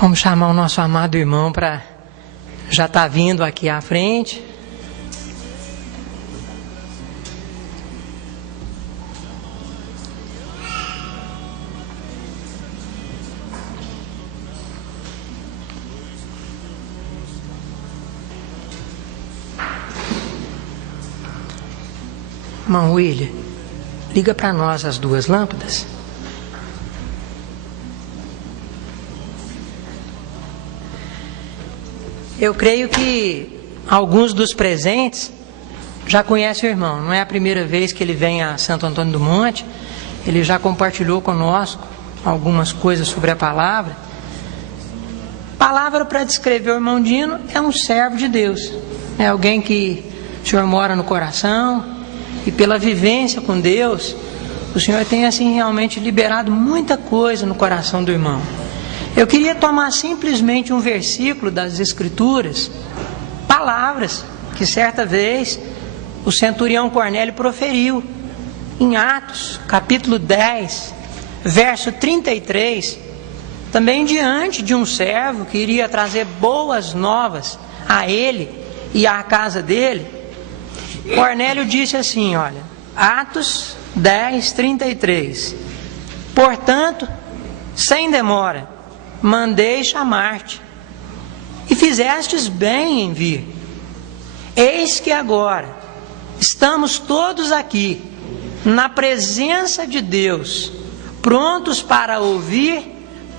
Vamos chamar o nosso amado irmão para já estar vindo aqui à frente. Irmão William, liga para nós as duas lâmpadas. Eu creio que alguns dos presentes já conhecem o irmão. Não é a primeira vez que ele vem a Santo Antônio do Monte. Ele já compartilhou conosco algumas coisas sobre a palavra. Palavra para descrever o irmão Dino é um servo de Deus. É alguém que o Senhor mora no coração. E pela vivência com Deus, o Senhor tem assim realmente liberado muita coisa no coração do irmão. Eu queria tomar simplesmente um versículo das Escrituras, palavras que certa vez o centurião Cornélio proferiu em Atos, capítulo 10, verso 33, também diante de um servo que iria trazer boas novas a ele e à casa dele. Cornélio disse assim, olha, Atos 10, 33, portanto, sem demora, mandei chamar-te, e fizestes bem em vir. Eis que agora estamos todos aqui, na presença de Deus, prontos para ouvir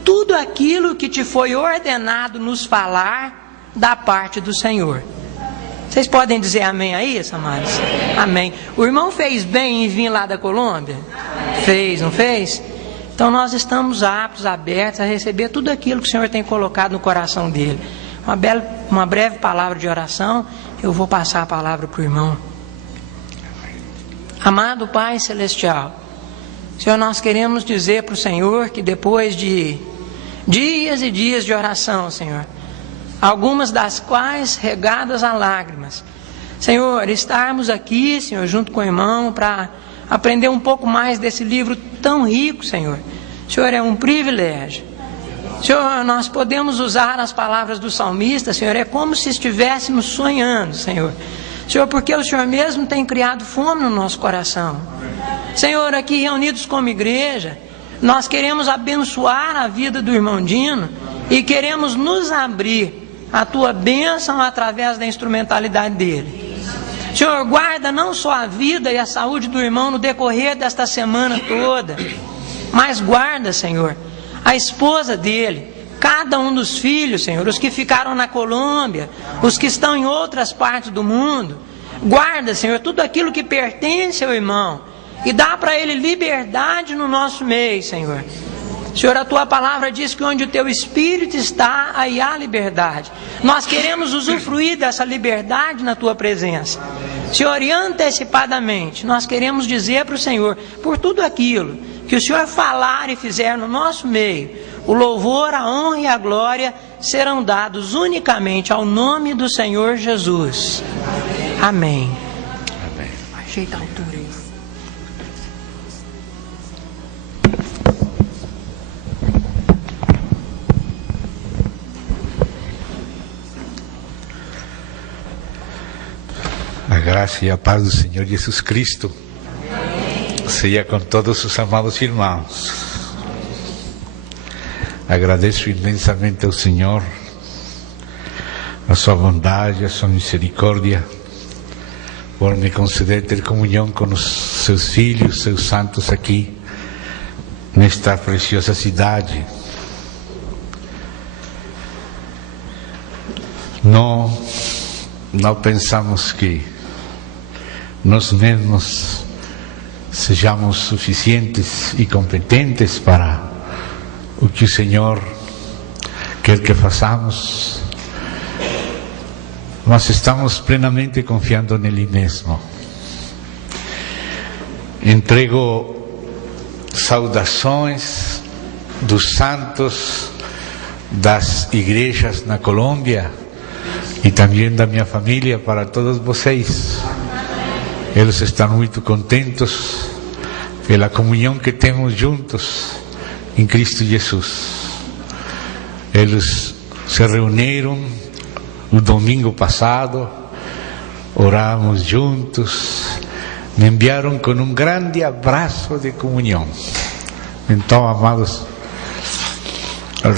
tudo aquilo que te foi ordenado nos falar da parte do Senhor. Vocês podem dizer amém aí, Samaris? Amém. O irmão fez bem em vir lá da Colômbia? Fez, não fez? Então nós estamos aptos, abertos a receber tudo aquilo que o Senhor tem colocado no coração dele. Uma breve palavra de oração, eu vou passar a palavra para o irmão. Amado Pai Celestial, Senhor, nós queremos dizer para o Senhor que depois de dias e dias de oração, Senhor, algumas das quais regadas a lágrimas, Senhor, estarmos aqui, Senhor, junto com o irmão, para aprender um pouco mais desse livro tão rico, Senhor. Senhor, é um privilégio. Senhor, nós podemos usar as palavras do salmista, Senhor, é como se estivéssemos sonhando, Senhor. Senhor, porque o Senhor mesmo tem criado fome no nosso coração. Senhor, aqui reunidos como igreja, nós queremos abençoar a vida do irmão Dino e queremos nos abrir à Tua bênção através da instrumentalidade dele. Senhor, guarda não só a vida e a saúde do irmão no decorrer desta semana toda, mas guarda, Senhor, a esposa dele, cada um dos filhos, Senhor, os que ficaram na Colômbia, os que estão em outras partes do mundo. Guarda, Senhor, tudo aquilo que pertence ao irmão e dá para ele liberdade no nosso meio, Senhor. Senhor, a Tua palavra diz que onde o Teu Espírito está, aí há liberdade. Nós queremos usufruir dessa liberdade na Tua presença. Senhor, e antecipadamente, nós queremos dizer para o Senhor, por tudo aquilo que o Senhor falar e fizer no nosso meio, o louvor, a honra e a glória serão dados unicamente ao nome do Senhor Jesus. Amém. Amém. Ajeita a altura aí. A graça e a paz do Senhor Jesus Cristo seja com todos os amados irmãos. Agradeço imensamente ao Senhor a sua bondade, a sua misericórdia, por me conceder ter comunhão com os seus filhos, seus santos aqui, nesta preciosa cidade. Não pensamos que nós mesmos sejamos suficientes e competentes para o que o Senhor quer que façamos, mas estamos plenamente confiando nele mesmo. Entrego saudações dos santos das igrejas na Colômbia e também da minha família para todos vocês. Eles estão muito contentes pela comunhão que temos juntos em Cristo Jesus. Eles se reuniram o domingo passado, oramos juntos, me enviaram com um grande abraço de comunhão. Então, amados,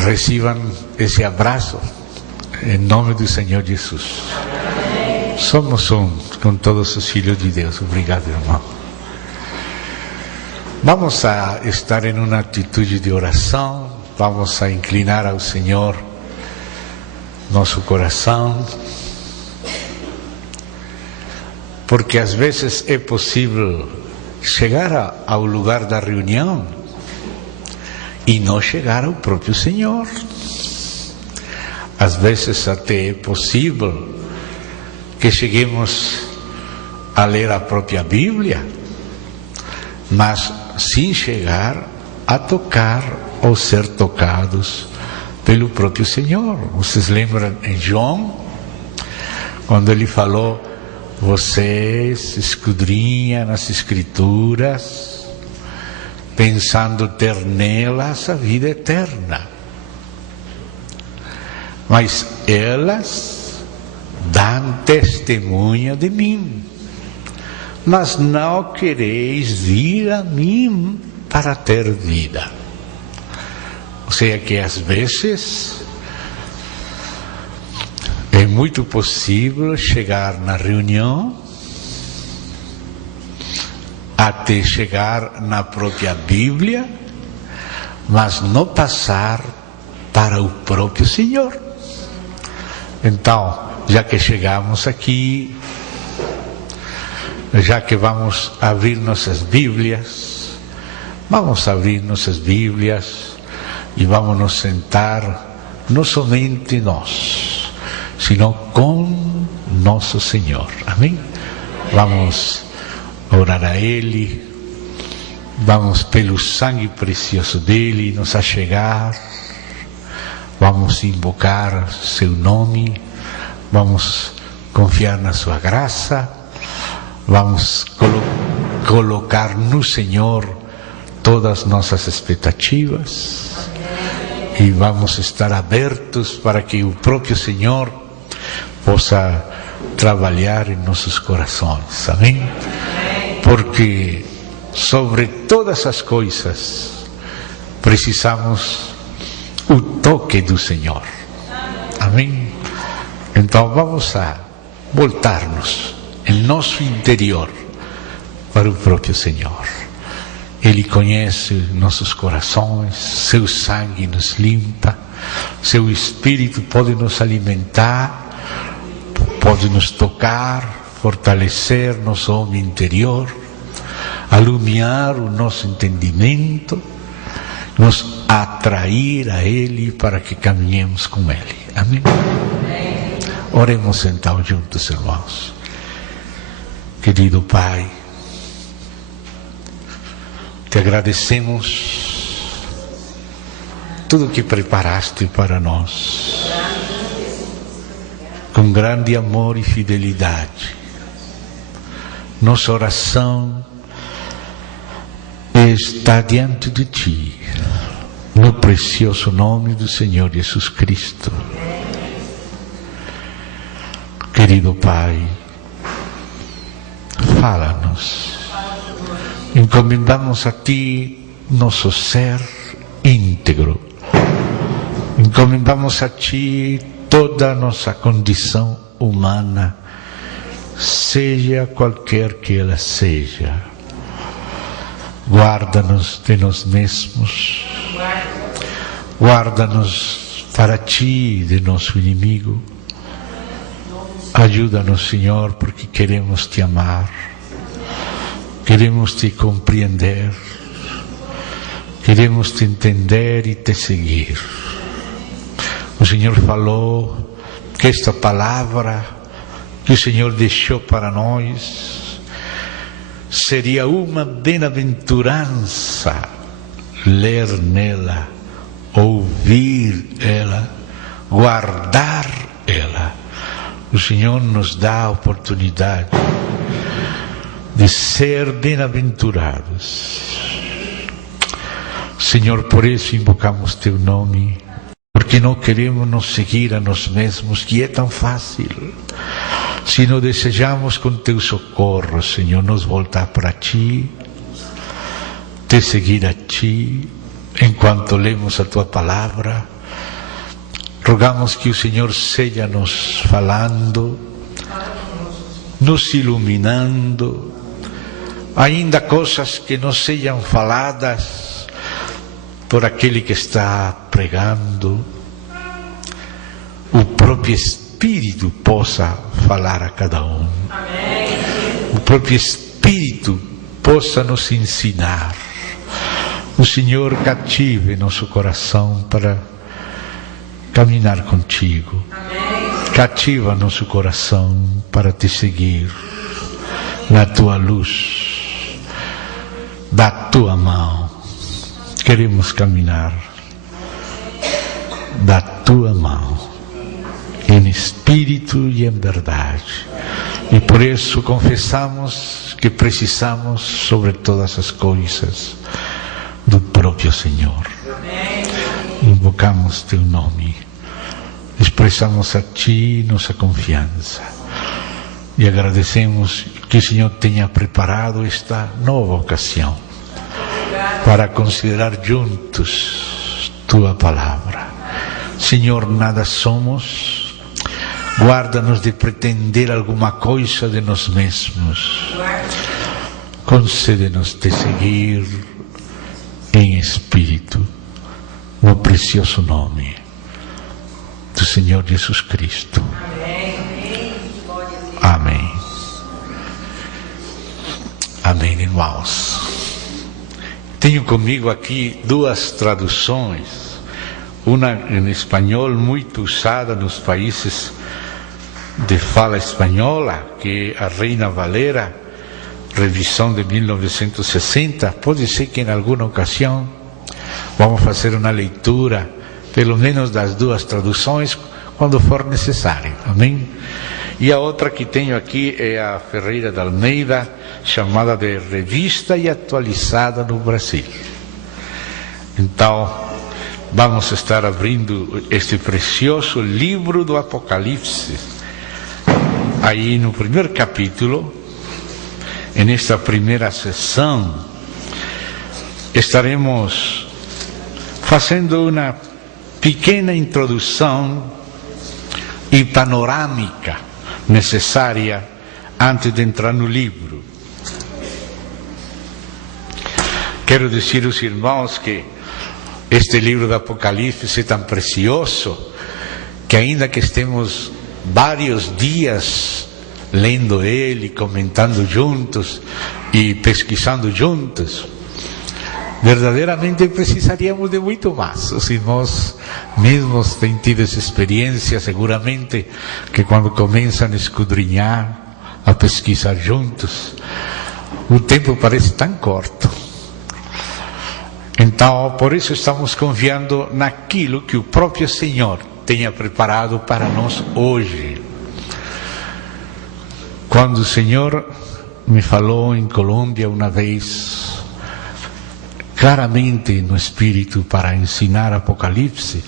recebam esse abraço em nome do Senhor Jesus. Somos um com todos os filhos de Deus. Obrigado, irmão. Vamos a estar em uma atitude de oração. Vamos a inclinar ao Senhor nosso coração, porque às vezes é possível chegar ao lugar da reunião e não chegar ao próprio Senhor. Às vezes até é possível que cheguemos a ler a própria Bíblia, mas sem chegar a tocar ou ser tocados pelo próprio Senhor. Vocês lembram em João, quando ele falou: vocês escudrinham as Escrituras, pensando ter nelas a vida eterna, mas elas dão testemunho de mim, mas não quereis vir a mim para ter vida. Ou seja, que às vezes é muito possível chegar na reunião, até chegar na própria Bíblia, mas não passar para o próprio Senhor. Então, já que chegamos aqui, já que vamos abrir nossas Bíblias, vamos abrir nossas Bíblias e vamos nos sentar, não somente nós, sino com nosso Senhor. Amém? Vamos orar a Ele, vamos pelo sangue precioso dele nos achegar, vamos invocar seu nome, vamos confiar na sua graça, vamos colocar no Senhor todas as nossas expectativas e vamos estar abertos para que o próprio Senhor possa trabalhar em nossos corações. Amém? Porque sobre todas as coisas precisamos o toque do Senhor. Amém? Então vamos a voltar-nos em nosso interior para o próprio Senhor. Ele conhece nossos corações, seu sangue nos limpa, seu Espírito pode nos alimentar, pode nos tocar, fortalecer nosso homem interior, alumiar o nosso entendimento, nos atrair a Ele para que caminhemos com Ele. Amém? Oremos então juntos, irmãos. Querido Pai, te agradecemos tudo que preparaste para nós, com grande amor e fidelidade. Nossa oração está diante de Ti, no precioso nome do Senhor Jesus Cristo. Querido Pai, fala-nos. Encomendamos a Ti nosso ser íntegro. Encomendamos a Ti toda a nossa condição humana, seja qualquer que ela seja. Guarda-nos de nós mesmos. Guarda-nos para Ti de nosso inimigo. Ajuda-nos, Senhor, porque queremos Te amar. Queremos Te compreender, queremos Te entender e Te seguir. O Senhor falou que esta palavra que o Senhor deixou para nós seria uma bem-aventurança ler nela, ouvir ela, guardar ela. O Senhor nos dá a oportunidade de ser bem-aventurados. Senhor, por isso invocamos Teu nome, porque porque não queremos nos seguir a nós mesmos, que é tão fácil. Se não desejamos com teu socorro, Senhor, nos voltar para Ti, te seguir a Ti, enquanto lemos a Tua palavra, rogamos que o Senhor seja nos falando, nos iluminando, ainda coisas que não sejam faladas por aquele que está pregando, o próprio Espírito possa falar a cada um. O próprio Espírito possa nos ensinar. O Senhor cative nosso coração para caminhar contigo. Cativa nosso coração para te seguir na tua luz, da tua mão. Queremos caminhar da tua mão, em espírito e em verdade. E por isso confessamos que precisamos, sobre todas as coisas, do próprio Senhor. Invocamos teu nome, expressamos a Ti nossa confiança e agradecemos que o Senhor tenha preparado esta nova ocasião para considerar juntos Tua palavra. Senhor, nada somos, guarda-nos de pretender alguma coisa de nós mesmos, concede-nos de seguir em espírito, no precioso nome do Senhor Jesus Cristo. Amém. Amém, irmãos. Tenho comigo aqui duas traduções, uma em espanhol muito usada nos países de fala espanhola, que é a Reina Valera, revisão de 1960. Pode ser que em alguma ocasião vamos fazer uma leitura, pelo menos das duas traduções, quando for necessário. Amém? E a outra que tenho aqui é a Ferreira de Almeida, chamada de Revista e Atualizada no Brasil. Então, vamos estar abrindo este precioso livro do Apocalipse. Aí no primeiro capítulo, nesta primeira sessão, estaremos fazendo uma pequena introdução e panorâmica necessária antes de entrar no livro. Quero dizer aos irmãos que este livro do Apocalipse é tão precioso que, ainda que estemos vários dias lendo ele, comentando juntos e pesquisando juntos, verdadeiramente precisaríamos de muito mais. Os irmãos mesmos têm tido essa experiência, seguramente, que quando começam a escudrinhar, a pesquisar juntos, o tempo parece tão curto. Então, por isso estamos confiando naquilo que o próprio Senhor tenha preparado para nós hoje. Quando o Senhor me falou em Colômbia uma vez, claramente no Espírito, para ensinar Apocalipse,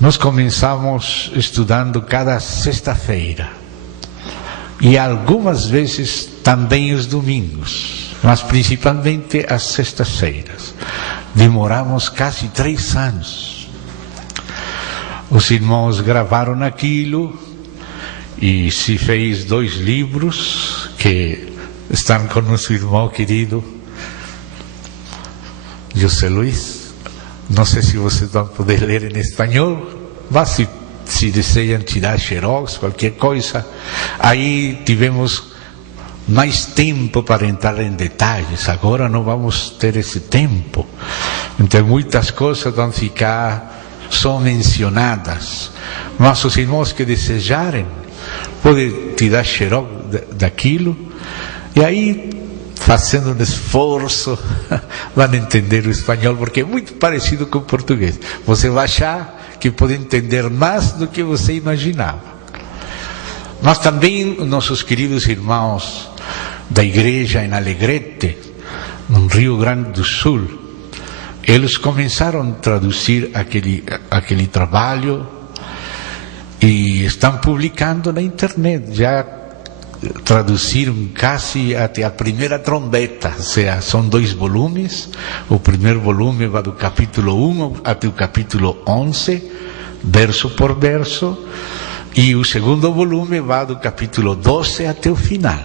nós começamos estudando cada sexta-feira e algumas vezes também os domingos, mas principalmente as sextas-feiras. Demoramos quase 3 anos. Os irmãos gravaram aquilo e se fez 2 livros que estão com nosso irmão querido José Luis. Não sei se vocês vão poder ler em espanhol, mas se desejam tirar xerox, qualquer coisa, aí tivemos mais tempo para entrar em detalhes. Agora não vamos ter esse tempo, então muitas coisas vão ficar só mencionadas, mas os irmãos que desejarem podem tirar xerox daquilo, e aí, fazendo um esforço, vão entender o espanhol, porque é muito parecido com o português. Você vai achar que pode entender mais do que você imaginava. Mas também nossos queridos irmãos da igreja em Alegrete, no Rio Grande do Sul, eles começaram a traduzir aquele trabalho e estão publicando na internet. Já traduziram quase até a primeira trombeta, ou seja, são 2 volumes. O primeiro volume vai do capítulo 1 até o capítulo 11, verso por verso, e o segundo volume vai do capítulo 12 até o final.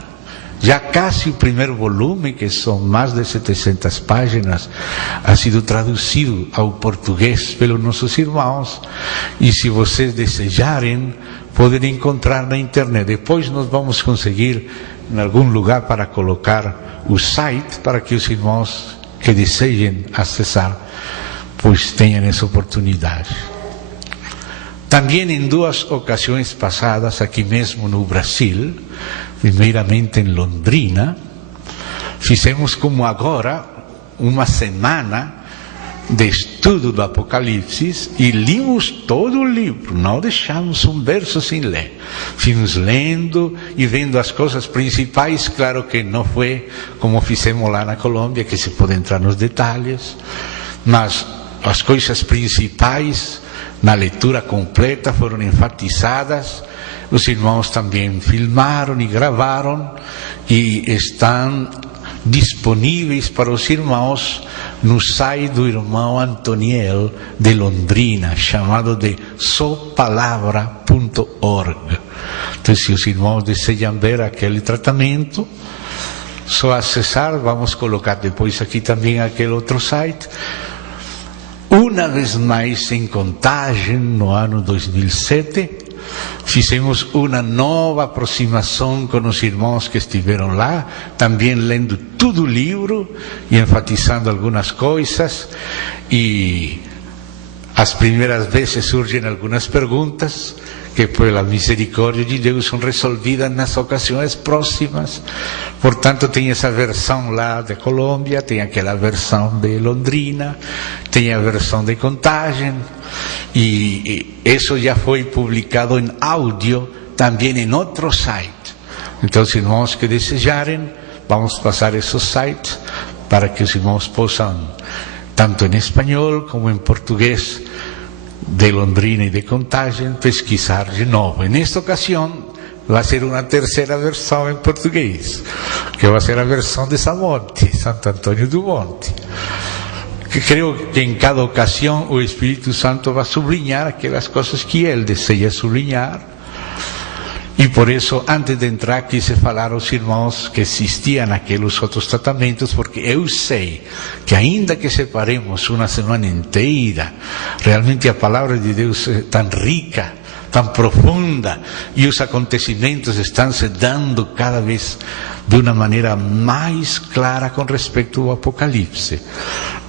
Já quase o primeiro volume, que são mais de 700 páginas, ha sido traduzido ao português pelos nossos irmãos, e se vocês desejarem, podem encontrar na internet. Depois nós vamos conseguir em algum lugar para colocar o site, para que os irmãos que desejem acessar, pois tenham essa oportunidade. Também em 2 ocasiões passadas, aqui mesmo no Brasil, primeiramente em Londrina, fizemos como agora, uma semana de estudo do Apocalipse e limos todo o livro, não deixamos um verso sem ler. Fomos lendo e vendo as coisas principais. Claro que não foi como fizemos lá na Colômbia, que se pode entrar nos detalhes, mas as coisas principais na leitura completa foram enfatizadas. Os irmãos também filmaram e gravaram e estão disponíveis para os irmãos no site do irmão Antoniel de Londrina, chamado de sopalavra.org. Então, se os irmãos desejam ver aquele tratamento, só acessar. Vamos colocar depois aqui também aquele outro site. Uma vez mais, em Contagem, no ano 2007, fizemos uma nova aproximação com os irmãos que estiveram lá, também lendo todo o livro e enfatizando algumas coisas. E as primeiras vezes surgem algumas perguntas que, pela misericórdia de Deus, são resolvidas nas ocasiões próximas. Portanto, tem essa versão lá de Colômbia, tem aquela versão de Londrina, tem a versão de Contagem, e isso já foi publicado em áudio também em outro site. Então, os irmãos que desejarem, vamos passar esse site para que os irmãos possam, tanto em espanhol como em português, de Londrina e de Contagem, pesquisar de novo. Nesta ocasião vai ser uma terceira versão em português, que vai ser a versão de Samonte, Santo Antônio do Monte, que creio que em cada ocasião o Espírito Santo vai sublinhar aquelas coisas que ele deseja sublinhar. E por isso, antes de entrar, quis falar aos irmãos que existiam aqueles outros tratamentos, porque eu sei que ainda que separemos uma semana inteira, realmente a palavra de Deus é tão rica, tão profunda, e os acontecimentos estão se dando cada vez de uma maneira mais clara com respeito ao Apocalipse.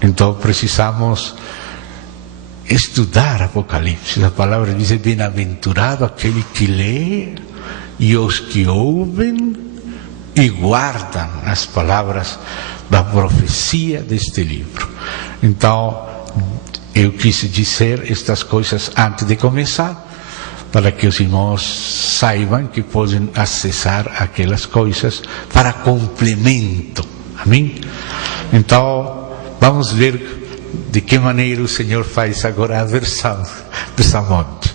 Então precisamos estudar Apocalipse. A palavra diz: bem-aventurado aquele que lê e os que ouvem e guardam as palavras da profecia deste livro. Então, eu quis dizer estas coisas antes de começar, para que os irmãos saibam que podem acessar aquelas coisas para complemento. Amém? Então, vamos ver de que maneira o Senhor faz agora a versão de Samonte.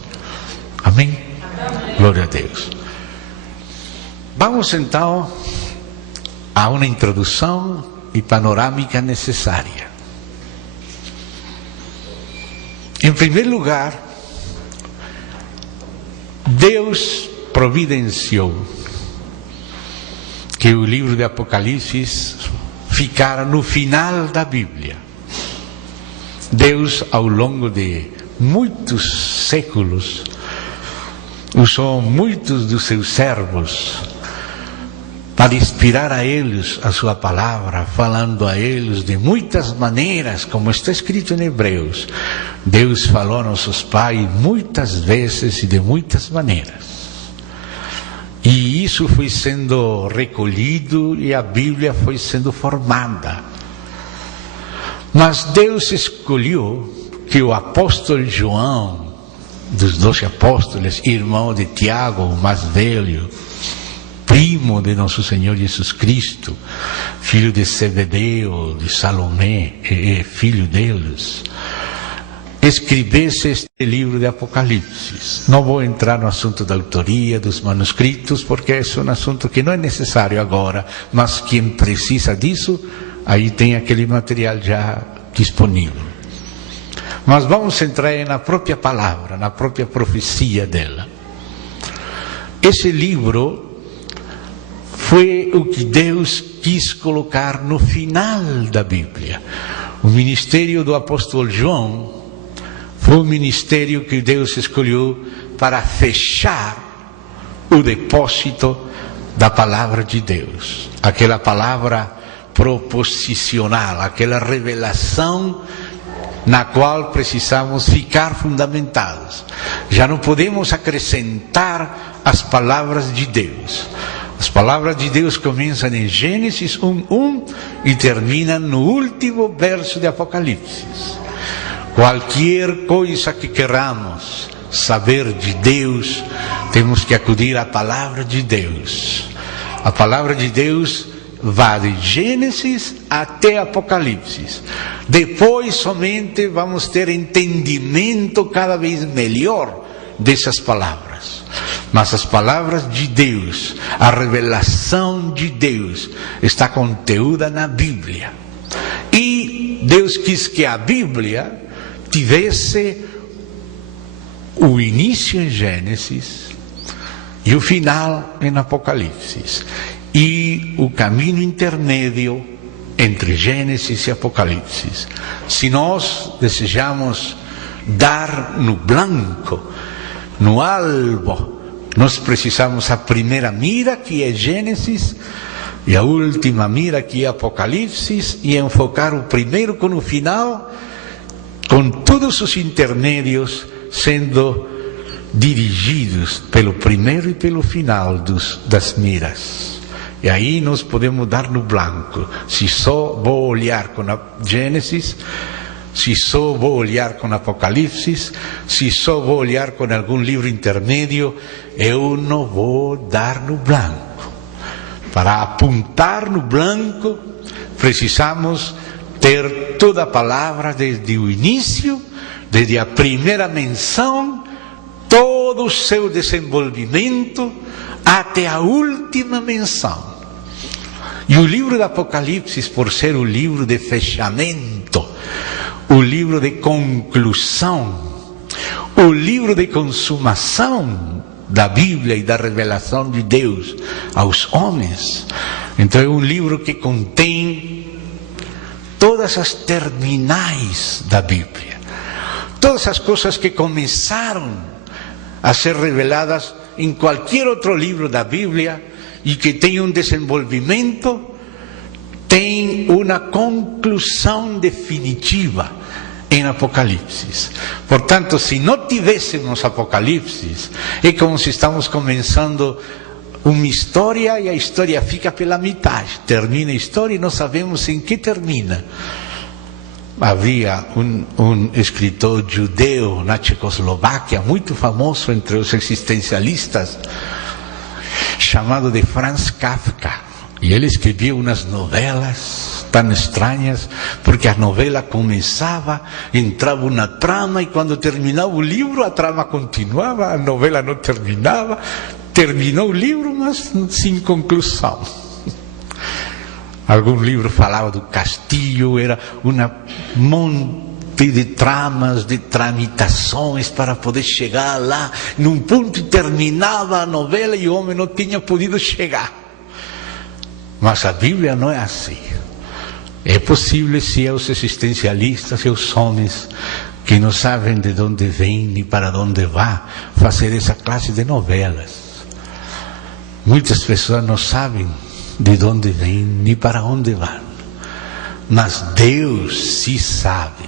Amém? Glória a Deus. Vamos então a uma introdução e panorâmica necessária. Em primeiro lugar, Deus providenciou que o livro de Apocalipse ficara no final da Bíblia. Deus, ao longo de muitos séculos, usou muitos dos seus servos para inspirar a eles a sua palavra, falando a eles de muitas maneiras, como está escrito em Hebreus. Deus falou a nossos pais muitas vezes e de muitas maneiras. E isso foi sendo recolhido e a Bíblia foi sendo formada. Mas Deus escolheu que o apóstolo João, dos 12 apóstolos, irmão de Tiago, o mais velho, primo de nosso Senhor Jesus Cristo, filho de Zebedeu, de Salomé, e filho deles, escrevesse este livro de Apocalipse. Não vou entrar no assunto da autoria dos manuscritos, porque é um assunto que não é necessário agora, mas quem precisa disso, aí tem aquele material já disponível. Mas vamos entrar na própria palavra, na própria profecia dela. Esse livro foi o que Deus quis colocar no final da Bíblia. O ministério do apóstolo João foi o ministério que Deus escolheu para fechar o depósito da palavra de Deus. Aquela palavra proposicional, aquela revelação na qual precisamos ficar fundamentados. Já não podemos acrescentar as palavras de Deus. As palavras de Deus começam em Gênesis 1:1 e terminam no último verso de Apocalipse. Qualquer coisa que queramos saber de Deus, temos que acudir à palavra de Deus. A palavra de Deus vai de Gênesis até Apocalipse. Depois somente vamos ter entendimento cada vez melhor dessas palavras. Mas as palavras de Deus, a revelação de Deus, está conteúda na Bíblia. E Deus quis que a Bíblia tivesse o início em Gênesis e o final em Apocalipse. E o caminho intermédio entre Gênesis e Apocalipse. Se nós desejamos dar no blanco, no alvo, nós precisamos a primeira mira, que é Gênesis, e a última mira, que é Apocalipse, e enfocar o primeiro com o final, com todos os intermédios sendo dirigidos pelo primeiro e pelo final das miras. E aí nós podemos dar no blanco. Se só vou olhar com a Gênesis, se só vou olhar com Apocalipse, se só vou olhar com algum livro intermédio, eu não vou dar no blanco. Para apontar no blanco, precisamos ter toda a palavra desde o início, desde a primeira menção, todo o seu desenvolvimento, até a última menção. E o livro do Apocalipse, por ser o livro de fechamento, o livro de conclusão, o livro de consumação da Bíblia e da revelação de Deus aos homens, então é um livro que contém todas as terminais da Bíblia, todas as coisas que começaram a ser reveladas em qualquer outro livro da Bíblia e que tem um desenvolvimento, tem uma conclusão definitiva em Apocalipse. Portanto, se não tivéssemos Apocalipse, é como se estamos começando uma história e a história fica pela metade. Termina a história e não sabemos em que termina. Havia um escritor judeu na Tchecoslováquia, muito famoso entre os existencialistas, chamado de Franz Kafka. E ele escrevia umas novelas tão estranhas, porque a novela começava, entrava na trama, e quando terminava o livro, a trama continuava, a novela não terminava, terminou o livro, mas sem conclusão. Algum livro falava do castilho, era um monte de tramas, de tramitações para poder chegar lá, num ponto e terminava a novela e o homem não tinha podido chegar. Mas a Bíblia não é assim. É possível se os existencialistas e os homens que não sabem de onde vem nem para onde vai fazer essa classe de novelas. Muitas pessoas não sabem de onde vem nem para onde vão. Mas Deus sim sabe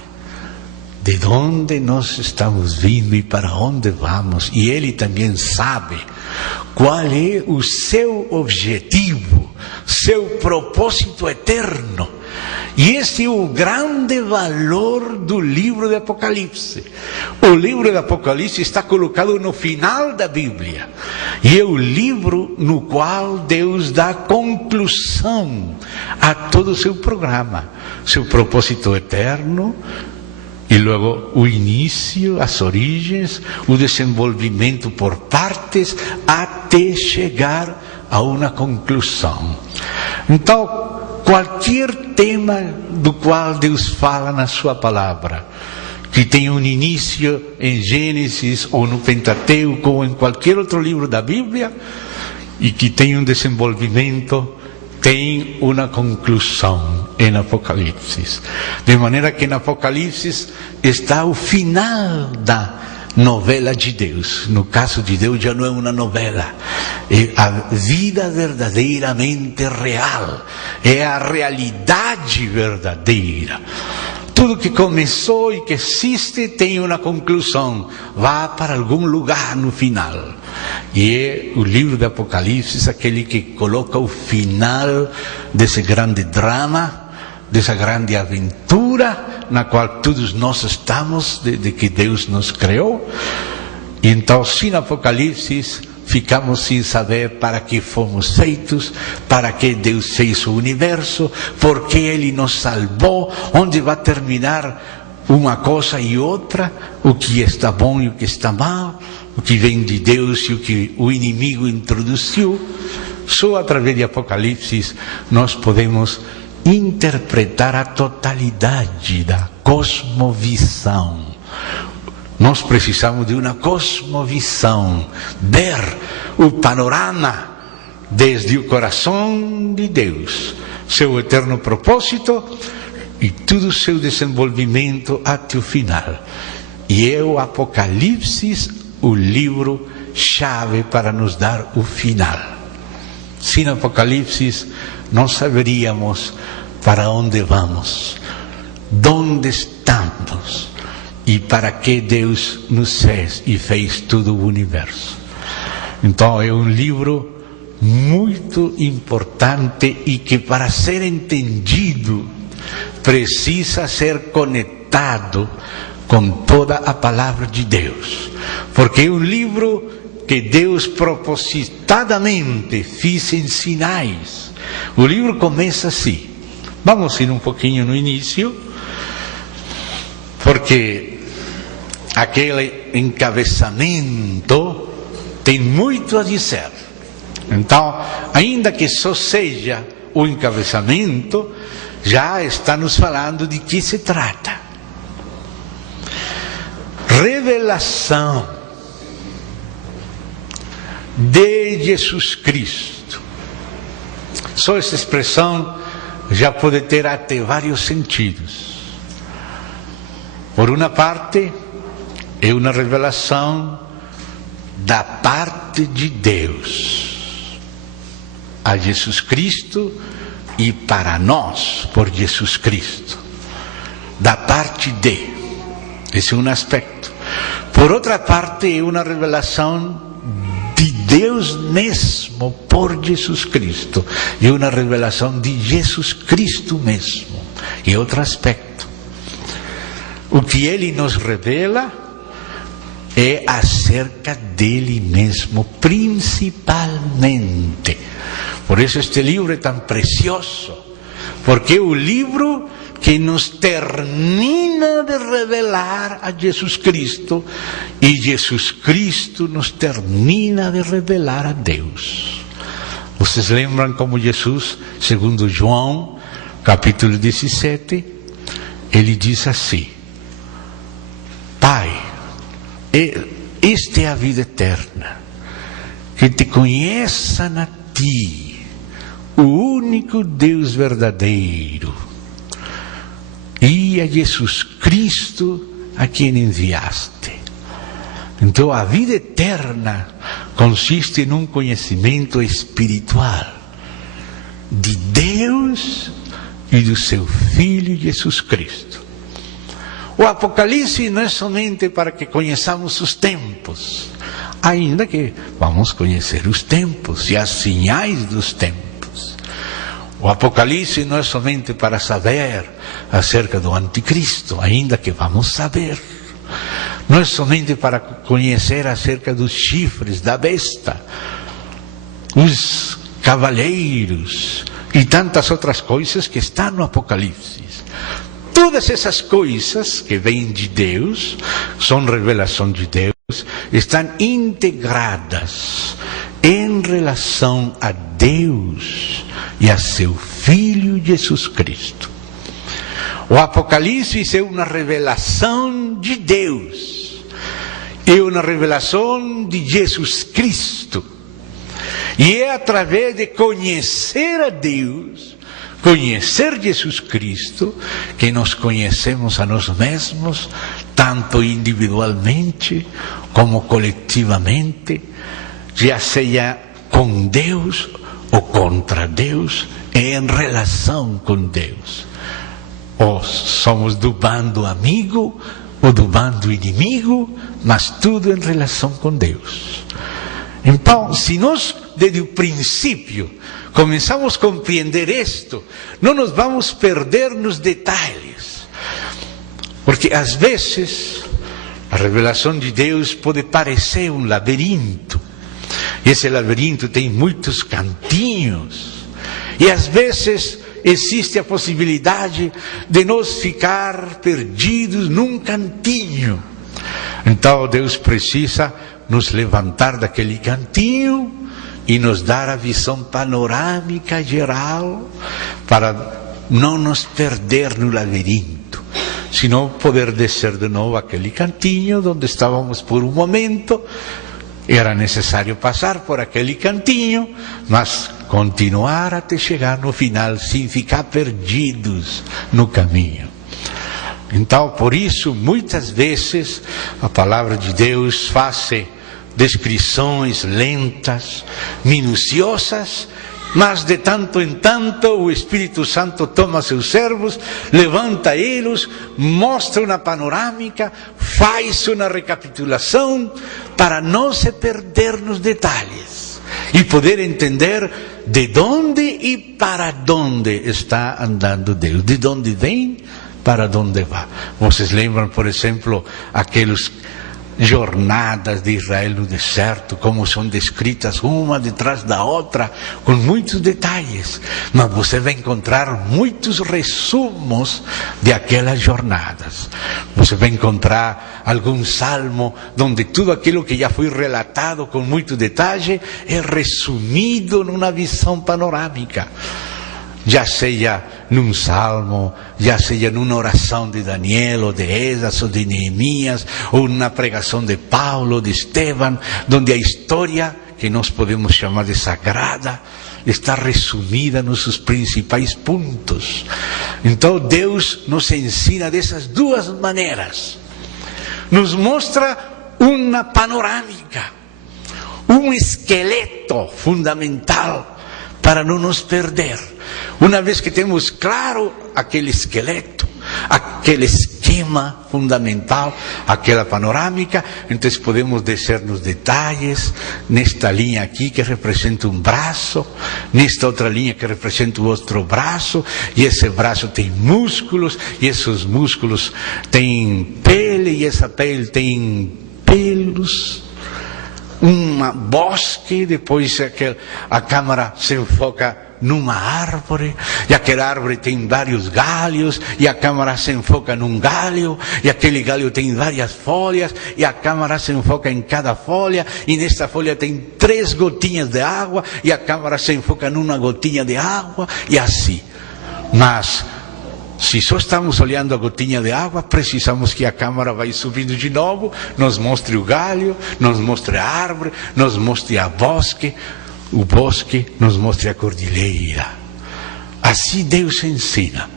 de onde nós estamos vindo e para onde vamos. E Ele também sabe qual é o seu objetivo, seu propósito eterno. E esse é o grande valor do livro de Apocalipse. O livro de Apocalipse está colocado no final da Bíblia. E é o livro no qual Deus dá conclusão a todo o seu programa, seu propósito eterno, e logo o início, as origens, o desenvolvimento por partes, até chegar a uma conclusão. Então, qualquer tema do qual Deus fala na sua palavra, que tem um início em Gênesis ou no Pentateuco ou em qualquer outro livro da Bíblia, e que tem um desenvolvimento, tem uma conclusão em Apocalipse. De maneira que em Apocalipse está o final da novela de Deus. No caso de Deus já não é uma novela, é a vida verdadeiramente real, é a realidade verdadeira. Tudo que começou e que existe tem uma conclusão, vai para algum lugar no final. E é o livro de Apocalipse aquele que coloca o final desse grande drama, dessa grande aventura na qual todos nós estamos, desde que Deus nos criou. E então, sem Apocalipse, ficamos sem saber para que fomos feitos, para que Deus fez o universo, porque Ele nos salvou, onde vai terminar uma coisa e outra, o que está bom e o que está mal, o que vem de Deus e o que o inimigo introduziu. Só através de Apocalipse nós podemos interpretar a totalidade da cosmovisão. Nós precisamos de uma cosmovisão, ver o panorama desde o coração de Deus, seu eterno propósito e todo o seu desenvolvimento até o final. E é o Apocalipse o livro chave para nos dar o final. Sem Apocalipse não saberíamos para onde vamos, onde estamos e para que Deus nos fez e fez todo o universo. Então é um livro muito importante e que, para ser entendido, precisa ser conectado com toda a palavra de Deus, porque é um livro que Deus propositadamente fez em sinais. O livro começa assim. Vamos ir um pouquinho no início, porque aquele encabeçamento tem muito a dizer. Então, ainda que só seja o encabeçamento, já está nos falando de que se trata. Revelação de Jesus Cristo. Só essa expressão já pode ter até vários sentidos. Por uma parte, é uma revelação da parte de Deus a Jesus Cristo e para nós por Jesus Cristo. Da parte de. Esse é um aspecto. Por outra parte, é uma revelação de Deus mesmo por Jesus Cristo. É uma revelação de Jesus Cristo mesmo. É outro aspecto. O que Ele nos revela é acerca dele mesmo, principalmente. Por isso este livro é tão precioso, porque é o livro que nos termina de revelar a Jesus Cristo, e Jesus Cristo nos termina de revelar a Deus. Vocês lembram como Jesus, segundo João, capítulo 17, ele diz assim: Pai, esta é a vida eterna, que te conheçam a ti, o único Deus verdadeiro, e a Jesus Cristo a quem enviaste. Então a vida eterna consiste em um conhecimento espiritual de Deus e do seu Filho Jesus Cristo. O Apocalipse não é somente para que conheçamos os tempos, ainda que vamos conhecer os tempos e as sinais dos tempos. O Apocalipse não é somente para saber acerca do anticristo, ainda que vamos saber. Não é somente para conhecer acerca dos chifres da besta, os cavaleiros e tantas outras coisas que estão no Apocalipse. Todas essas coisas que vêm de Deus, são revelação de Deus, estão integradas em relação a Deus e a seu Filho Jesus Cristo. O Apocalipse é uma revelação de Deus, é uma revelação de Jesus Cristo. E é através de conhecer a Deus, conhecer Jesus Cristo, que nós conhecemos a nós mesmos, tanto individualmente como coletivamente, já seja com Deus ou contra Deus, em relação com Deus. Ou somos do bando amigo ou do bando inimigo, mas tudo em relação com Deus. Então, se nós, desde o princípio, começamos a compreender isto, não nos vamos perder nos detalhes. Porque, às vezes, a revelação de Deus pode parecer um labirinto. E esse labirinto tem muitos cantinhos. E, às vezes, existe a possibilidade de nós ficar perdidos num cantinho. Então, Deus precisa nos levantar daquele cantinho e nos dar a visão panorâmica geral para não nos perder no labirinto, senão poder descer de novo aquele cantinho onde estávamos por um momento. Era necessário passar por aquele cantinho, mas continuar até chegar no final sem ficar perdidos no caminho. Então, por isso, muitas vezes a palavra de Deus faz descrições lentas, minuciosas, mas de tanto em tanto o Espírito Santo toma seus servos, levanta eles, mostra uma panorâmica, faz uma recapitulação para não se perder nos detalhes e poder entender de onde e para onde está andando Deus, de onde vem, para onde vai. Vocês lembram, por exemplo, aqueles jornadas de Israel no deserto, como são descritas uma detrás da outra, com muitos detalhes, mas você vai encontrar muitos resumos de aquelas jornadas. Você vai encontrar algum salmo onde tudo aquilo que já foi relatado com muito detalhe é resumido numa visão panorâmica. Já seja num salmo, já seja numa oração de Daniel, ou de Esdras, ou de Neemias, ou na pregação de Paulo, de Estevão, onde a história, que nós podemos chamar de sagrada, está resumida nos seus principais pontos. Então Deus nos ensina dessas duas maneiras. Nos mostra uma panorâmica, um esqueleto fundamental para não nos perder. Uma vez que temos claro aquele esqueleto, aquele esquema fundamental, aquela panorâmica, então podemos descer nos detalhes, nesta linha aqui que representa um braço, nesta outra linha que representa o outro braço, e esse braço tem músculos, e esses músculos têm pele, e essa pele tem pelos, um bosque, depois a câmera se enfoca numa árvore, e aquela árvore tem vários galhos, e a câmera se enfoca num galho, e aquele galho tem várias folhas, e a câmera se enfoca em cada folha, e nesta folha tem 3 gotinhas de água, e a câmera se enfoca numa gotinha de água, e assim. Mas se só estamos olhando a gotinha de água, precisamos que a câmera vai subindo de novo, nos mostre o galho, nos mostre a árvore, nos mostre o bosque, nos mostre a cordilheira. Assim Deus ensina,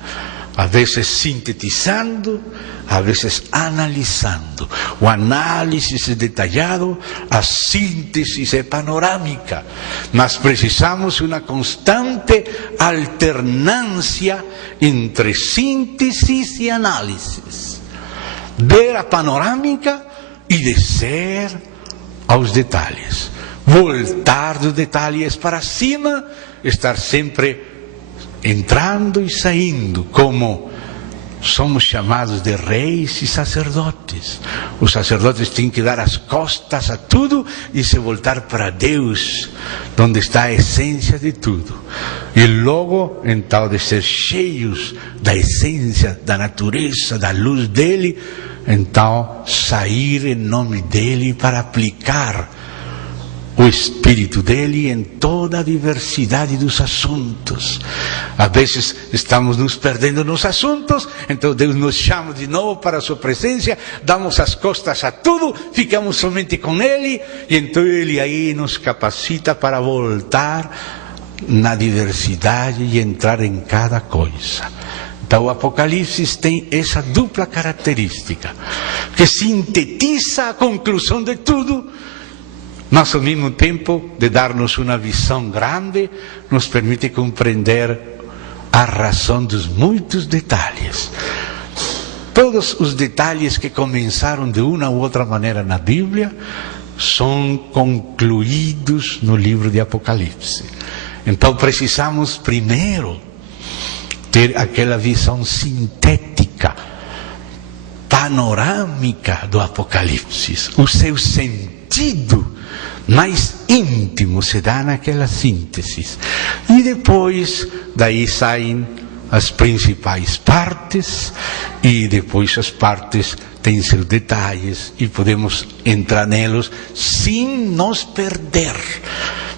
às vezes sintetizando, às vezes analisando. O análise é detalhado, a síntese é panorâmica, mas precisamos uma constante alternância entre síntese e análise. Ver a panorâmica e descer aos detalhes. Voltar dos detalhes para cima, estar sempre entrando e saindo, como somos chamados de reis e sacerdotes. Os sacerdotes têm que dar as costas a tudo e se voltar para Deus, onde está a essência de tudo. E logo, então, de ser cheios da essência, da natureza, da luz dele, então, sair em nome dele para aplicar o Espírito dele em toda a diversidade dos assuntos. Às vezes estamos nos perdendo nos assuntos, então Deus nos chama de novo para a sua presença, damos as costas a tudo, ficamos somente com ele, e então ele aí nos capacita para voltar na diversidade e entrar em cada coisa. Então o Apocalipse tem essa dupla característica, que sintetiza a conclusão de tudo, mas ao mesmo tempo de dar-nos uma visão grande, nos permite compreender a razão dos muitos detalhes. Todos os detalhes que começaram de uma ou outra maneira na Bíblia são concluídos no livro de Apocalipse. Então precisamos primeiro ter aquela visão sintética, panorâmica do Apocalipse. O seu sentido mais íntimo se dá naquela síntese. E depois, daí saem as principais partes, e depois as partes têm seus detalhes, e podemos entrar neles sem nos perder.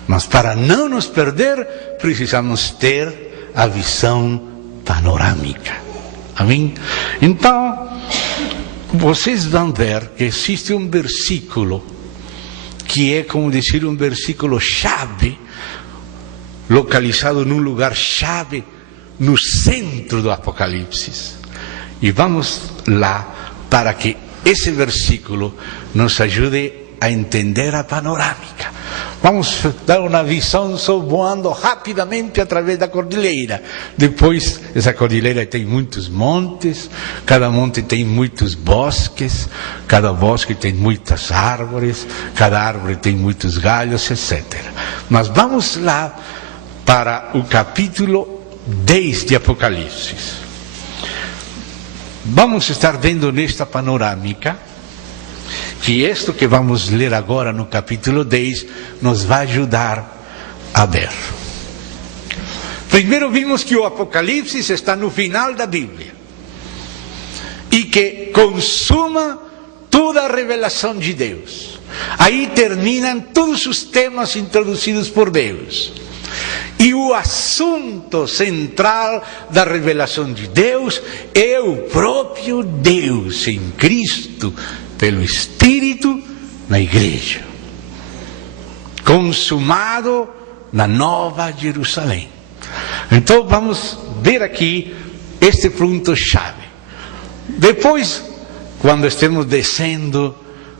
Mas para não nos perder, precisamos ter a visão panorâmica. Amém? Então, vocês vão ver que existe um versículo que é, como dizer, um versículo chave, localizado num lugar chave no centro do Apocalipse. E vamos lá para que esse versículo nos ajude a entender a panorâmica. Vamos dar uma visão sobrevoando rapidamente através da cordilheira. Depois, essa cordilheira tem muitos montes, cada monte tem muitos bosques, cada bosque tem muitas árvores, cada árvore tem muitos galhos, etc. Mas vamos lá para o capítulo 10 de Apocalipse. Vamos estar vendo nesta panorâmica que isto que vamos ler agora no capítulo 10 nos vai ajudar a ver. Primeiro vimos que o Apocalipse está no final da Bíblia e que consuma toda a revelação de Deus. Aí terminam todos os temas introduzidos por Deus. E o assunto central da revelação de Deus é o próprio Deus em Cristo, pelo Espírito, na igreja, consumado na Nova Jerusalém. Então vamos ver aqui este ponto-chave. Depois, quando estemos descendo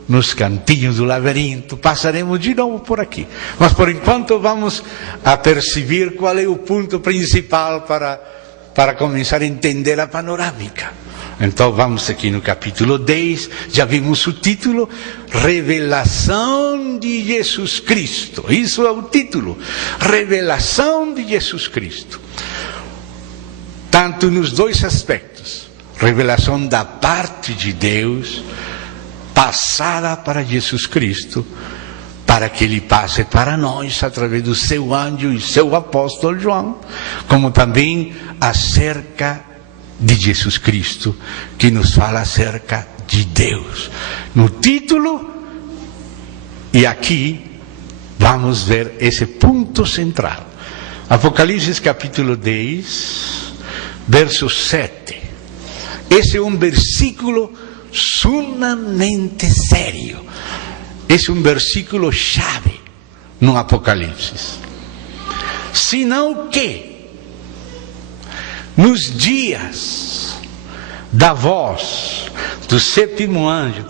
nos cantinhos do labirinto, passaremos de novo por aqui. Mas por enquanto vamos a perceber qual é o ponto principal para começar a entender a panorâmica. Então vamos aqui no capítulo 10, já vimos o título, Revelação de Jesus Cristo. Isso é o título, Revelação de Jesus Cristo. Tanto nos dois aspectos, revelação da parte de Deus, passada para Jesus Cristo, para que Ele passe para nós através do seu anjo e seu apóstolo João, como também acerca de Jesus Cristo, que nos fala acerca de Deus. No título, e aqui vamos ver esse ponto central. Apocalipse capítulo 10, verso 7. Esse é um versículo sumamente sério. Esse é um versículo chave no Apocalipse. Senão que nos dias da voz do sétimo anjo,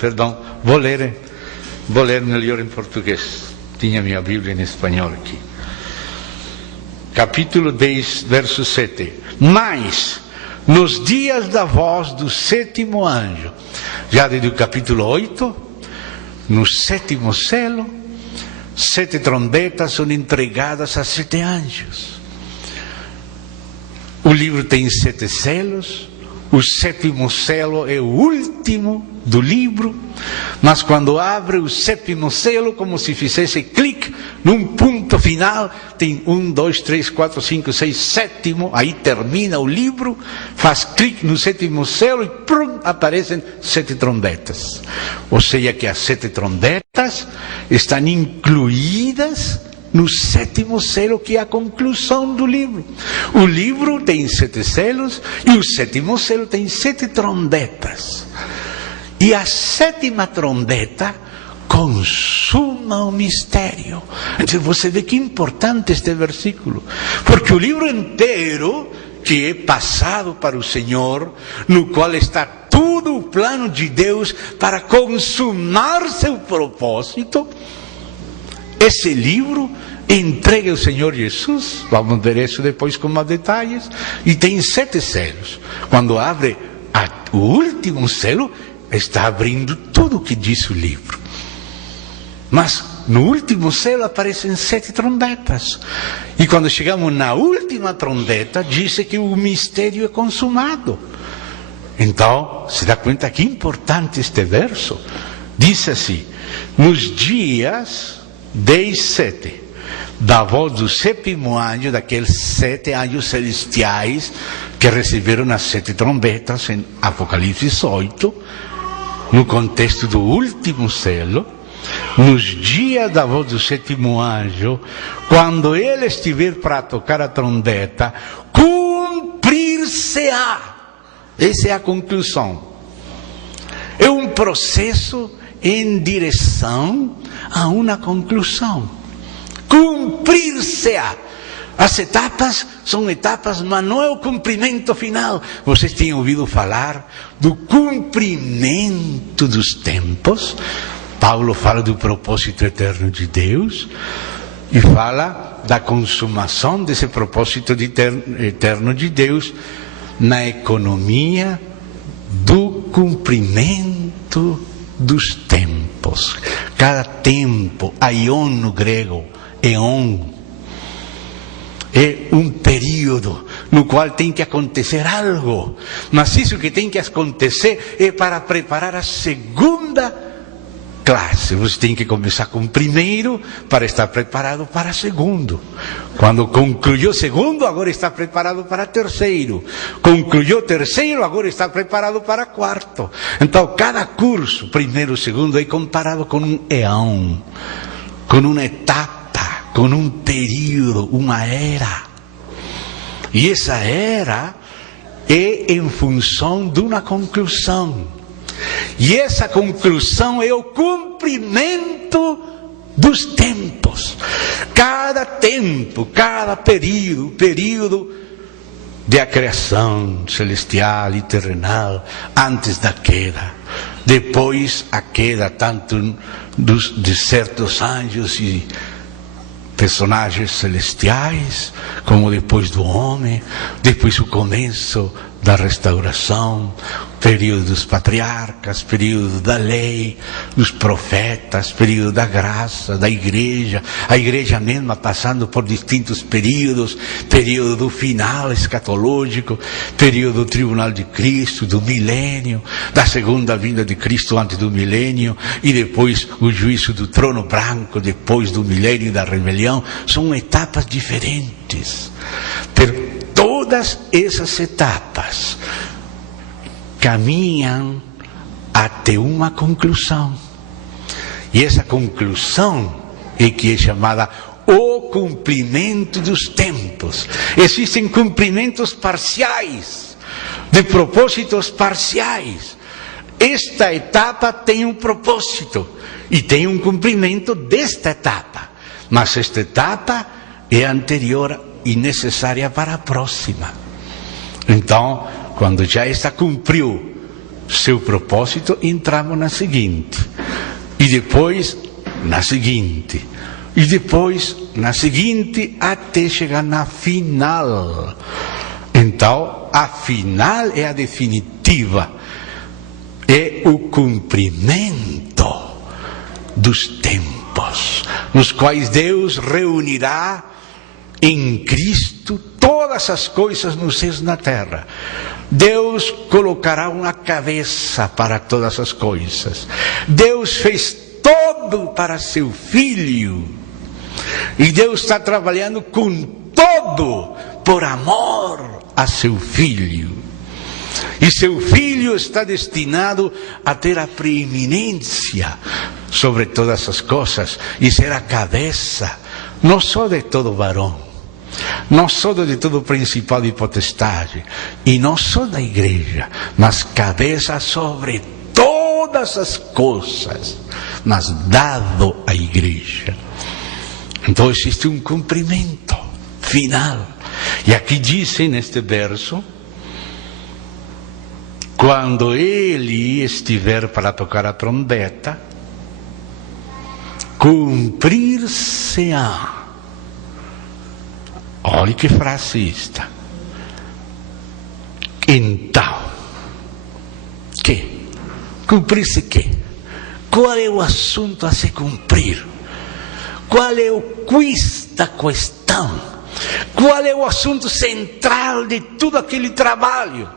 vou ler melhor em português, tinha minha Bíblia em espanhol aqui, capítulo 10, verso 7, mas nos dias da voz do sétimo anjo, já desde o capítulo 8, no sétimo selo, 7 trombetas são entregadas a 7 anjos. O livro tem 7 selos. O 7º selo é o último do livro, mas quando abre o 7º selo, como se fizesse clique num ponto final, tem 1, 2, 3, 4, 5, 6, 7º, aí termina o livro, faz clique no 7º selo e prum, aparecem 7 trombetas. Ou seja que as 7 trombetas estão incluídas no 7º selo, que é a conclusão do livro. O livro tem 7 selos e o 7º selo tem 7 trombetas. E a 7ª trombeta consuma o mistério. Então você vê que importante este versículo, porque o livro inteiro, que é passado para o Senhor, no qual está todo o plano de Deus para consumar seu propósito, esse livro entrega ao Senhor Jesus, vamos ver isso depois com mais detalhes, e tem 7 selos. Quando abre o último selo, está abrindo tudo o que diz o livro. Mas no último selo aparecem 7 trombetas. E quando chegamos na última trombeta, diz que o mistério é consumado. Então, se dá conta que importante este verso. Diz assim: nos dias 10, 7, da voz do 7º anjo, daqueles 7 anjos celestiais que receberam as 7 trombetas em Apocalipse 18, no contexto do último selo, nos dias da voz do 7º anjo, quando ele estiver para tocar a trombeta, cumprir-se-á. Essa é a conclusão. É um processo em direção a uma conclusão. Cumprir-se-á. As etapas são etapas, mas não é o cumprimento final. Vocês têm ouvido falar do cumprimento dos tempos? Paulo fala do propósito eterno de Deus e fala da consumação desse propósito eterno de Deus na economia do cumprimento dos tempos. Cada tempo, aion no grego, eon, é um período no qual tem que acontecer algo, mas isso que tem que acontecer é para preparar a segunda classe. Você tem que começar com o primeiro para estar preparado para o segundo. Quando concluiu o segundo, agora está preparado para o terceiro. Concluiu o terceiro, agora está preparado para o quarto. Então, cada curso, primeiro e segundo, é comparado com um eão, com uma etapa, com um período, uma era. E essa era é em função de uma conclusão. E essa conclusão é o cumprimento dos tempos. Cada tempo, cada período de a criação celestial e terrenal, antes da queda. Depois a queda, tanto de certos anjos e personagens celestiais, como depois do homem, depois o começo da restauração, período dos patriarcas, período da lei, dos profetas, período da graça, da igreja, a igreja mesma passando por distintos períodos, período do final escatológico, período do tribunal de Cristo, do milênio, da segunda vinda de Cristo antes do milênio, e depois o juízo do trono branco, depois do milênio e da rebelião. São etapas diferentes. Todas essas etapas caminham até uma conclusão. E essa conclusão é que é chamada o cumprimento dos tempos. Existem cumprimentos parciais, de propósitos parciais. Esta etapa tem um propósito e tem um cumprimento desta etapa. Mas esta etapa é anterior e necessária para a próxima. Então, quando já esta cumpriu seu propósito, entramos na seguinte. E depois na seguinte. E depois na seguinte, até chegar na final. Então, a final é a definitiva. É o cumprimento dos tempos, nos quais Deus reunirá em Cristo toda todas as coisas nos céus e na terra. Deus colocará uma cabeça para todas as coisas. Deus fez todo para seu Filho. E Deus está trabalhando com todo por amor a seu Filho. E seu Filho está destinado a ter a preeminência sobre todas as coisas e ser a cabeça, não só de todo varão, não só de todo principado e potestade, e não só da igreja, mas cabeça sobre todas as coisas, mas dado à igreja. Então existe um cumprimento final. E aqui diz neste verso, quando ele estiver para tocar a trombeta, cumprir-se-á. Olha que frase esta. Então, que? Cumprir-se que? Qual é o assunto a se cumprir? Qual é o quiz da questão? Qual é o assunto central de todo aquele trabalho?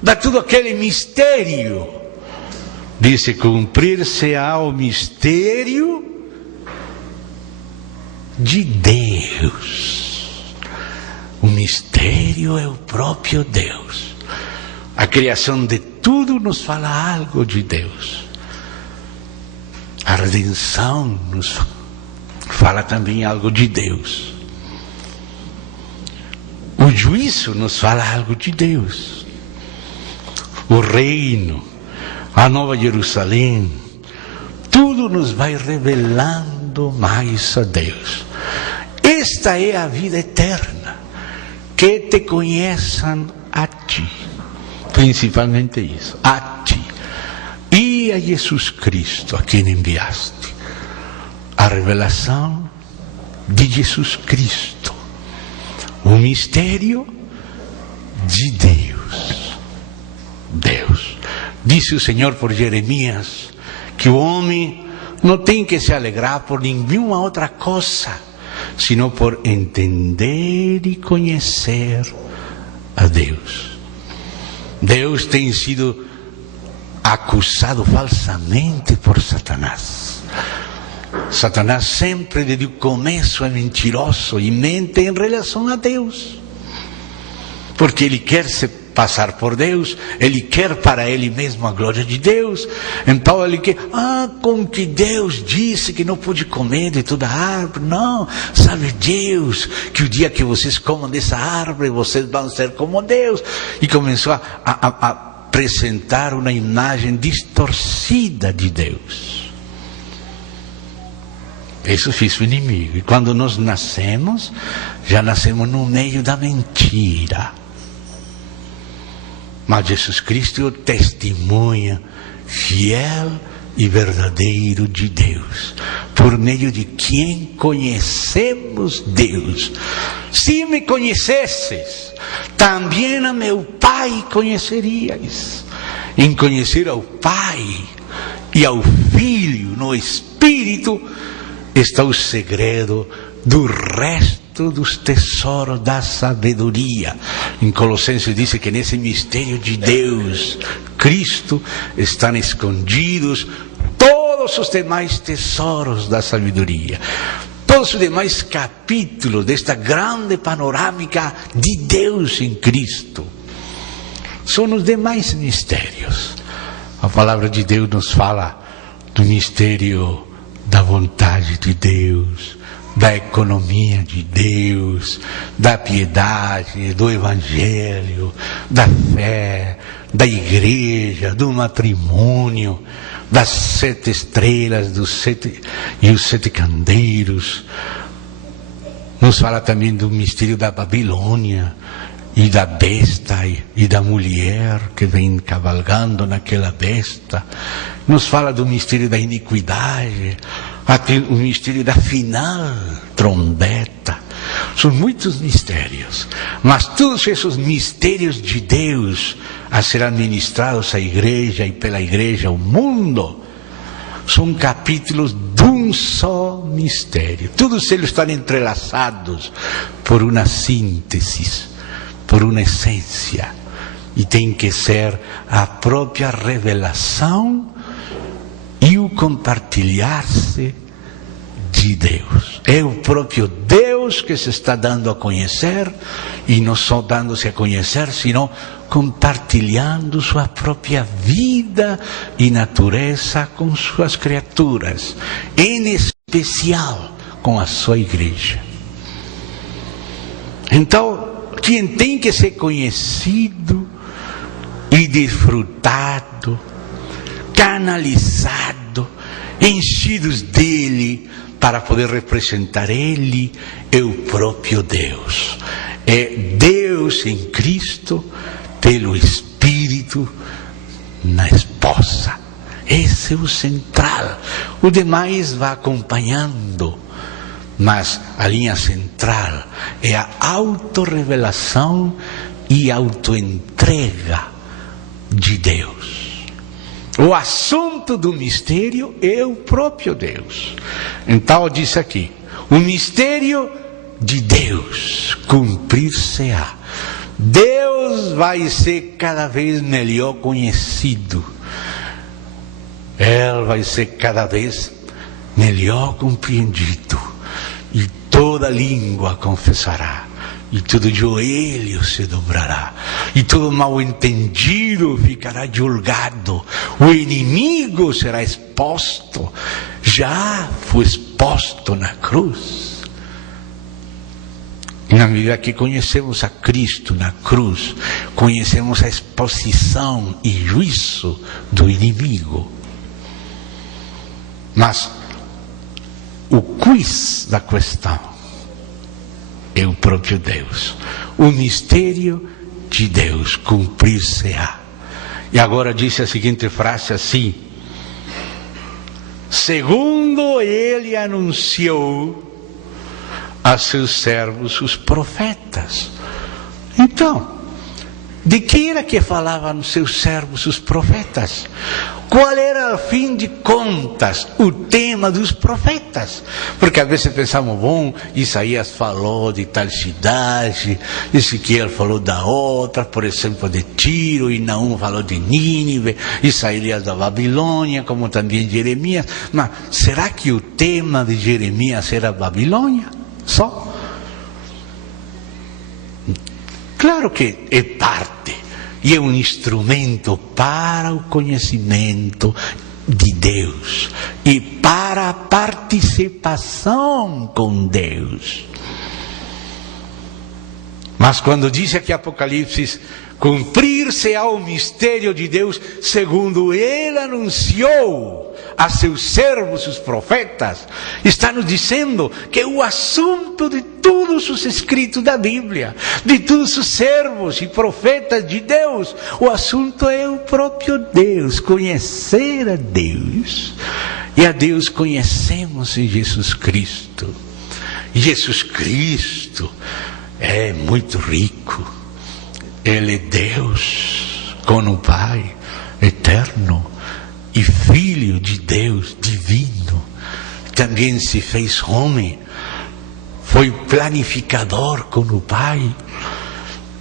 De todo aquele mistério? Diz: cumprir-se-á o mistério de Deus. O mistério é o próprio Deus. A criação de tudo nos fala algo de Deus. A redenção nos fala também algo de Deus. O juízo nos fala algo de Deus. O reino, a Nova Jerusalém, tudo nos vai revelando mais a Deus. Esta é a vida eterna, que te conheçam a ti, principalmente isso, a ti, e a Jesus Cristo, a quem enviaste. A revelação de Jesus Cristo, o mistério de Deus. Deus. Disse o Senhor por Jeremias que o homem não tem que se alegrar por nenhuma outra coisa, sino por entender e conhecer a Deus. Deus tem sido acusado falsamente por Satanás. Satanás sempre desde o começo é mentiroso e mente em relação a Deus, porque ele quer se passar por Deus, ele quer para ele mesmo a glória de Deus. Então ele quer, como que Deus disse que não pode comer de toda árvore? Não, sabe Deus que o dia que vocês comam dessa árvore, vocês vão ser como Deus. E começou a apresentar uma imagem distorcida de Deus. Isso fez o inimigo. E quando nós nascemos, já nascemos no meio da mentira. Mas Jesus Cristo é o testemunha fiel e verdadeiro de Deus, por meio de quem conhecemos Deus. Se me conhecesses, também a meu Pai conheceríeis. Em conhecer ao Pai e ao Filho no Espírito está o segredo do resto dos tesouros da sabedoria. Em Colossenses diz que nesse mistério de Deus, Cristo, estão escondidos todos os demais tesouros da sabedoria. Todos os demais capítulos desta grande panorâmica de Deus em Cristo são os demais mistérios. A palavra de Deus nos fala do mistério da vontade de Deus, da economia de Deus, da piedade, do evangelho, da fé, da igreja, do matrimônio, das 7 estrelas e os 7 candeiros. Nos fala também do mistério da Babilônia e da besta e da mulher que vem cavalgando naquela besta. Nos fala do mistério da iniquidade, até o mistério da final trombeta. São muitos mistérios, mas todos esses mistérios de Deus a ser administrados à igreja e pela igreja ao mundo são capítulos de um só mistério. Todos eles estão entrelaçados por uma síntese. por uma essência. E tem que ser a própria revelação e o compartilhar-se de Deus. É o próprio Deus que se está dando a conhecer, e não só dando-se a conhecer, senão compartilhando sua própria vida e natureza com suas criaturas, em especial com a sua igreja. Então, quem tem que ser conhecido e desfrutado, canalizado, enchidos dele, para poder representar ele, é o próprio Deus. É Deus em Cristo, pelo Espírito, na esposa. Esse é o central. O demais vai acompanhando, mas a linha central é a autorrevelação e autoentrega de Deus. O assunto do mistério é o próprio Deus. Então diz aqui, o mistério de Deus cumprir-se-á. Deus vai ser cada vez melhor conhecido. Ele vai ser cada vez melhor compreendido. E toda língua confessará. E todo joelho se dobrará. E todo mal entendido ficará julgado. O inimigo será exposto. Já foi exposto na cruz. E na medida que conhecemos a Cristo na cruz, conhecemos a exposição e juízo do inimigo. Mas o quiz da questão é o próprio Deus. O mistério de Deus cumprir-se-á. E agora diz a seguinte frase assim: segundo ele anunciou a seus servos os profetas. Então, de que era que falavam os seus servos os profetas? Qual era, ao fim de contas, o tema dos profetas? Porque às vezes pensamos, bom, Isaías falou de tal cidade, Ezequiel falou da outra, por exemplo, de Tiro, e Naum falou de Nínive, Isaías da Babilônia, como também Jeremias. Mas será que o tema de Jeremias era Babilônia? Só? Claro que é parte, e é um instrumento para o conhecimento de Deus e para a participação com Deus. Mas quando diz aqui Apocalipse, cumprir-se-á o mistério de Deus, segundo ele anunciou a seus servos, os profetas, está nos dizendo que o assunto de todos os escritos da Bíblia, de todos os servos e profetas de Deus, o assunto é o próprio Deus, conhecer a Deus. E a Deus conhecemos em Jesus Cristo. E Jesus Cristo é muito rico. Ele é Deus com o Pai eterno e Filho de Deus divino. Também se fez homem, foi planificador com o Pai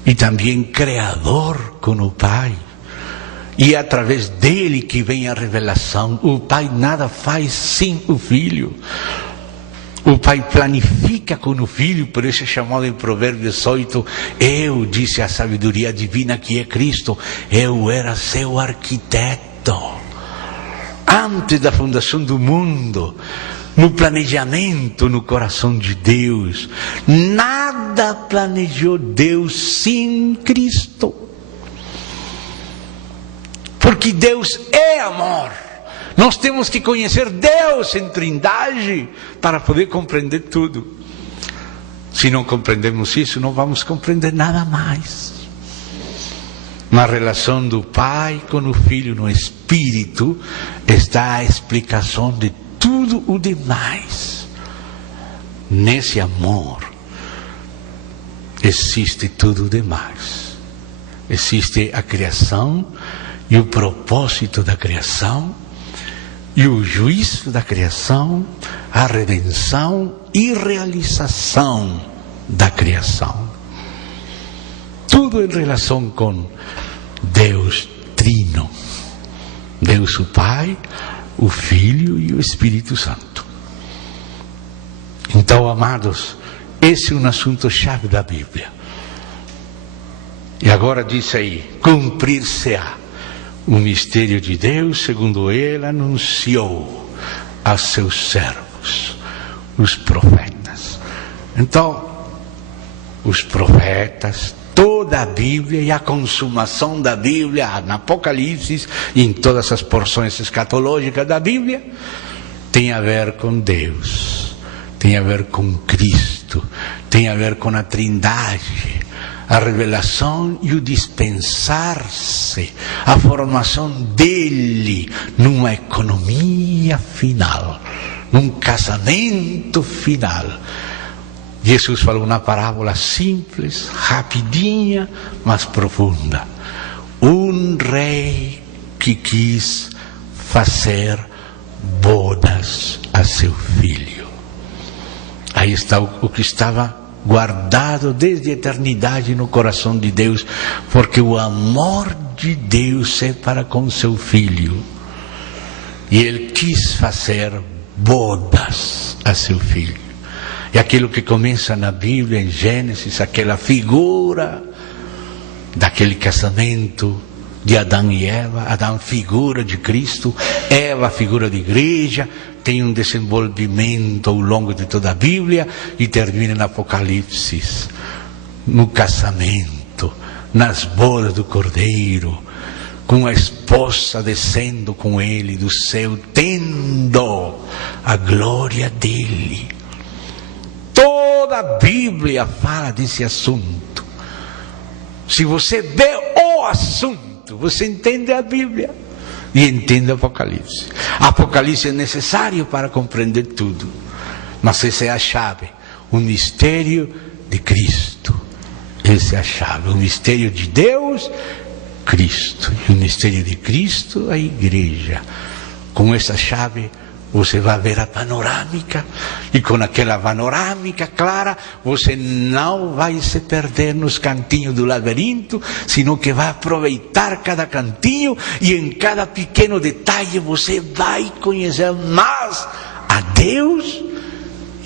e também criador com o Pai. E é através dele que vem a revelação. O Pai nada faz sem o Filho. O Pai planifica com o Filho, por isso é chamado em Provérbios 8, eu, disse a sabedoria divina que é Cristo, eu era seu arquiteto. Antes da fundação do mundo, no planejamento, no coração de Deus, nada planejou Deus sem Cristo. Porque Deus é amor. Nós temos que conhecer Deus em Trindade para poder compreender tudo. Se não compreendemos isso, não vamos compreender nada mais. Na relação do Pai com o Filho no Espírito está a explicação de tudo o demais. Nesse amor existe tudo o demais. Existe a criação e o propósito da criação, e o juízo da criação, a redenção e realização da criação. tudo em relação com Deus Trino. Deus o Pai, o Filho e o Espírito Santo. Então, amados, esse é um assunto-chave da Bíblia. E agora diz aí, cumprir-se-á o mistério de Deus, segundo ele anunciou a seus servos, os profetas. Então, os profetas, toda a Bíblia e a consumação da Bíblia, no Apocalipse e em todas as porções escatológicas da Bíblia, tem a ver com Deus, tem a ver com Cristo, tem a ver com a Trindade, a revelação e o dispensar-se, a formação dele numa economia final, num casamento final. Jesus falou uma parábola simples, rapidinha, mas profunda. Um rei que quis fazer bodas a seu filho. Aí está o que estava guardado desde a eternidade no coração de Deus, porque o amor de Deus é para com seu filho. E ele quis fazer bodas a seu filho. E aquilo que começa na Bíblia, em Gênesis, aquela figura daquele casamento de Adão e Eva, Adão figura de Cristo, Eva figura de igreja, tem um desenvolvimento ao longo de toda a Bíblia e termina no Apocalipse, no casamento, nas bodas do Cordeiro, com a esposa descendo com ele do céu, tendo a glória dele. Toda a Bíblia fala desse assunto. Se você vê o assunto, você entende a Bíblia e entende o Apocalipse. Apocalipse é necessário para compreender tudo, mas essa é a chave, o mistério de Cristo. Essa é a chave, o mistério de Deus, Cristo, e o mistério de Cristo, a igreja. Com essa chave você vai ver a panorâmica, e com aquela panorâmica clara, você não vai se perder nos cantinhos do labirinto, sino que vai aproveitar cada cantinho, e em cada pequeno detalhe você vai conhecer mais a Deus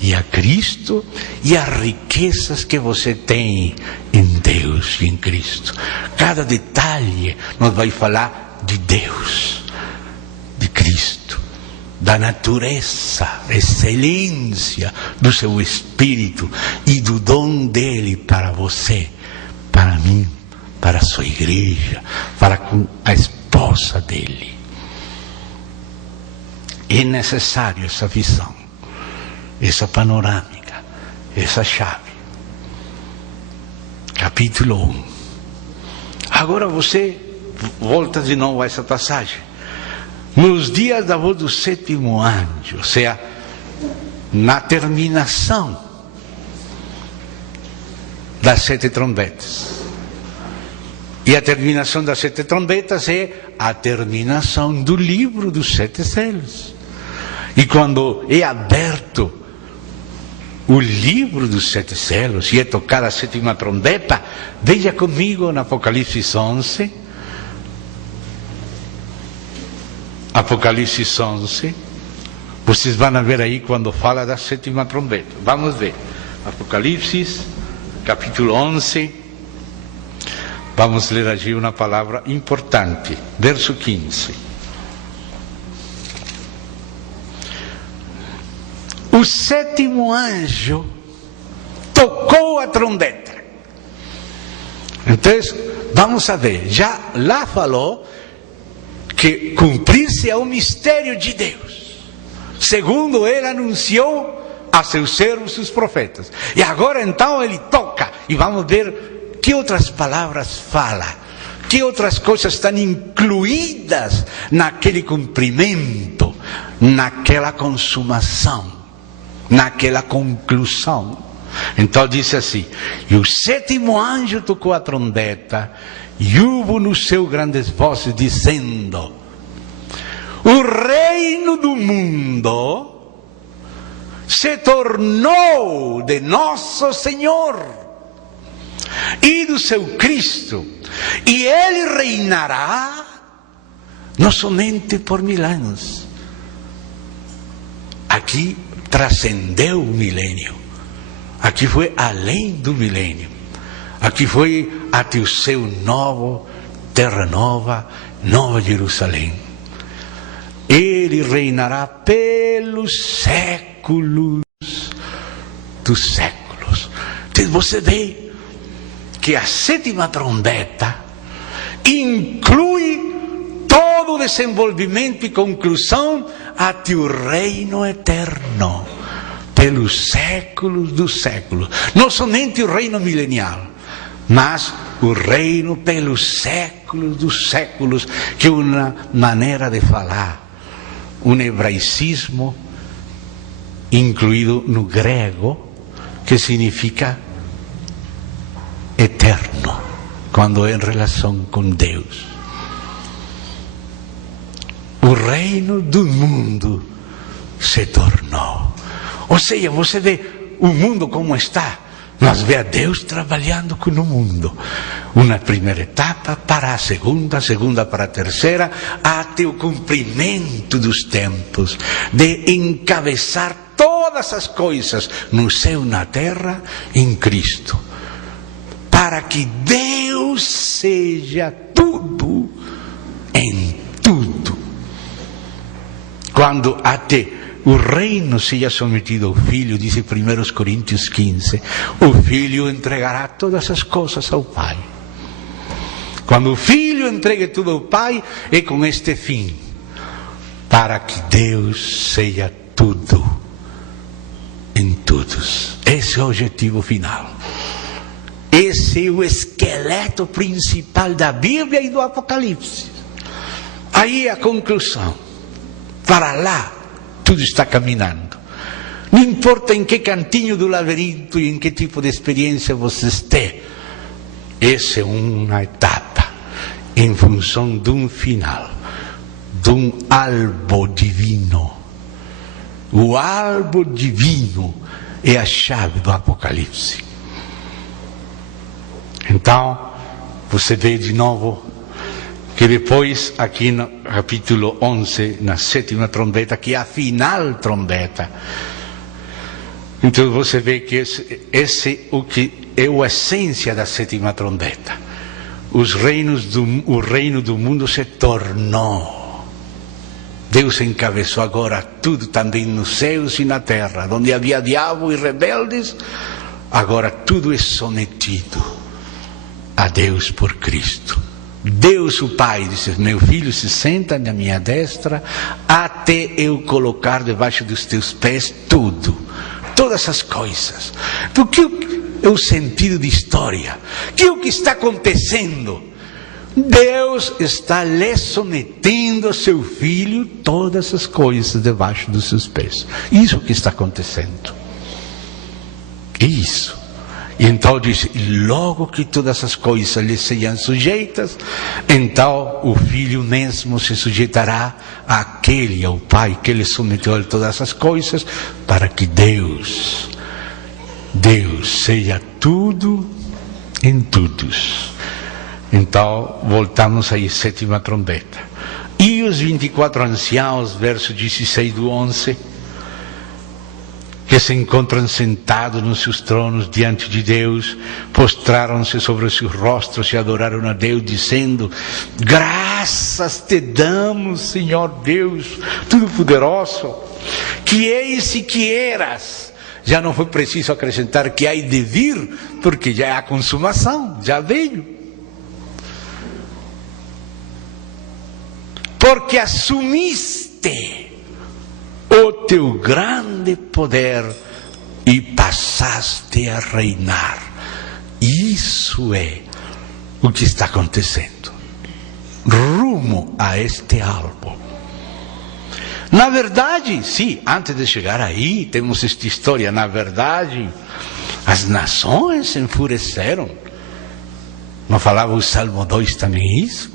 e a Cristo e as riquezas que você tem em Deus e em Cristo. Cada detalhe nos vai falar de Deus, de Cristo, da natureza, excelência do seu Espírito e do dom dele para você, para mim, para a sua igreja, para com a esposa dele. É necessário essa visão, essa panorâmica, essa chave. Capítulo 1. Agora você volta de novo a essa passagem. Nos dias da voz do sétimo anjo, ou seja, na terminação das 7 trombetas. E a terminação das 7 trombetas é a terminação do livro dos 7 selos. E quando é aberto o livro dos 7 selos e é tocada a 7ª trombeta, veja comigo no Apocalipse 11. Apocalipse 11, vocês vão ver aí quando fala da 7ª trombeta. Vamos ver, Apocalipse, capítulo 11, vamos ler aqui uma palavra importante, verso 15. O 7º anjo tocou a trombeta. Então, vamos a ver, já lá falou que cumprir-se é o mistério de Deus, segundo ele anunciou a seus servos, os profetas. E agora então ele toca, e vamos ver que outras palavras fala, que outras coisas estão incluídas naquele cumprimento, naquela consumação, naquela conclusão. Então diz assim: e o 7º anjo tocou a trombeta, e houve no céu grandes vozes dizendo: o reino do mundo se tornou de nosso Senhor e do seu Cristo, e Ele reinará não somente por 1000 anos. Aqui transcendeu o milênio. Aqui foi além do milênio. Aqui foi até o seu novo, terra nova, Nova Jerusalém. Ele reinará pelos séculos dos séculos. Então você vê que a 7ª trombeta inclui todo o desenvolvimento e conclusão até o reino eterno, pelos séculos dos séculos. Não somente o reino milenial, mas o reino pelos séculos dos séculos, que é uma maneira de falar, um hebraicismo incluído no grego, que significa eterno, quando é em relação com Deus. O reino do mundo se tornou. Ou seja, você vê o mundo como está, mas vê a Deus trabalhando com o mundo. Uma primeira etapa para a segunda para a terceira, até o cumprimento dos tempos, de encabeçar todas as coisas no céu e na terra em Cristo, para que Deus seja tudo em tudo. Quando até o reino seja sometido ao Filho, diz 1 Coríntios 15, o Filho entregará todas as coisas ao Pai. Quando o Filho entregue tudo ao Pai, é com este fim, para que Deus seja tudo em todos. Esse é o objetivo final. Esse é o esqueleto principal da Bíblia e do Apocalipse. Aí a conclusão. Para lá, tudo está caminhando. Não importa em que cantinho do labirinto e em que tipo de experiência você esteja. Essa é uma etapa em função de um final, de um albo divino. O albo divino é a chave do Apocalipse. Então, você vê de novo que depois, aqui no capítulo 11, na 7ª trombeta, que é a final trombeta, então você vê que esse o que é a essência da 7ª trombeta. O reino do mundo se tornou. Deus encabeçou agora tudo, também nos céus e na terra. Onde havia diabo e rebeldes, agora tudo é sometido a Deus por Cristo. Deus o Pai disse: meu filho, se senta na minha destra, até eu colocar debaixo dos teus pés tudo, todas as coisas. Porque é o sentido de história, que é o que está acontecendo. Deus está lhe sometendo a seu filho todas as coisas debaixo dos seus pés. Isso que está acontecendo. Isso. E então diz: logo que todas as coisas lhe sejam sujeitas, então o Filho mesmo se sujeitará àquele, ao Pai, que lhe submeteu a todas as coisas, para que Deus seja tudo em todos. Então, voltamos aí, 7ª trombeta. E os 24 anciãos, verso 16 do 11... que se encontram sentados nos seus tronos diante de Deus, postraram-se sobre os seus rostos e adoraram a Deus, dizendo: graças te damos, Senhor Deus Todo-Poderoso, que és e que eras. Já não foi preciso acrescentar que há de vir, porque já é a consumação, já veio. Porque assumiste o teu grande poder e passaste a reinar. Isso é o que está acontecendo, rumo a este alvo. Na verdade, sim, antes de chegar aí, temos esta história. Na verdade, as nações se enfureceram. Não falava o Salmo 2 também isso?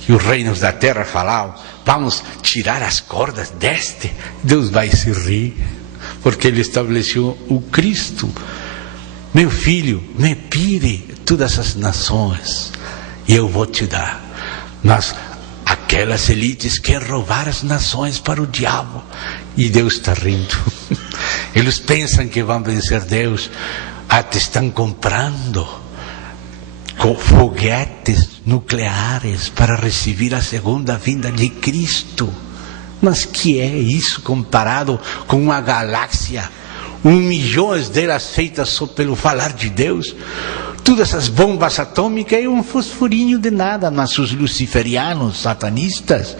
Que os reinos da terra falavam: vamos tirar as cordas deste. Deus vai se rir, porque Ele estabeleceu o Cristo. Meu filho, me pide todas as nações eu vou te dar. Mas aquelas elites querem roubar as nações para o diabo. E Deus está rindo. Eles pensam que vão vencer Deus. Até estão comprando com foguetes nucleares para receber a segunda vinda de Cristo. Mas que é isso comparado com uma galáxia, 1 milhão delas feitas só pelo falar de Deus? Todas essas bombas atômicas é um fosforinho de nada, mas os luciferianos, satanistas,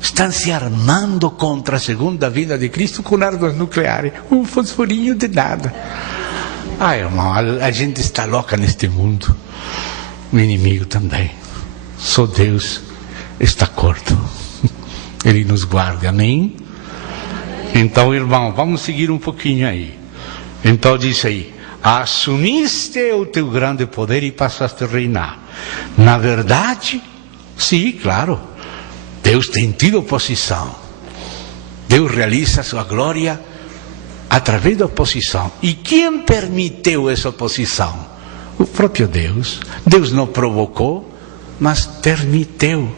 estão se armando contra a segunda vinda de Cristo com armas nucleares, um fosforinho de nada. Irmão, a gente está louca neste mundo, o inimigo também. Só Deus está curto. Ele nos guarda, amém? Então, irmão, vamos seguir um pouquinho aí. Então diz aí: assumiste o teu grande poder e passaste a reinar. Na verdade, sim, claro, Deus tem tido oposição. Deus realiza a sua glória através da oposição. E quem permitiu essa oposição? O próprio Deus. Deus não provocou, mas permitiu.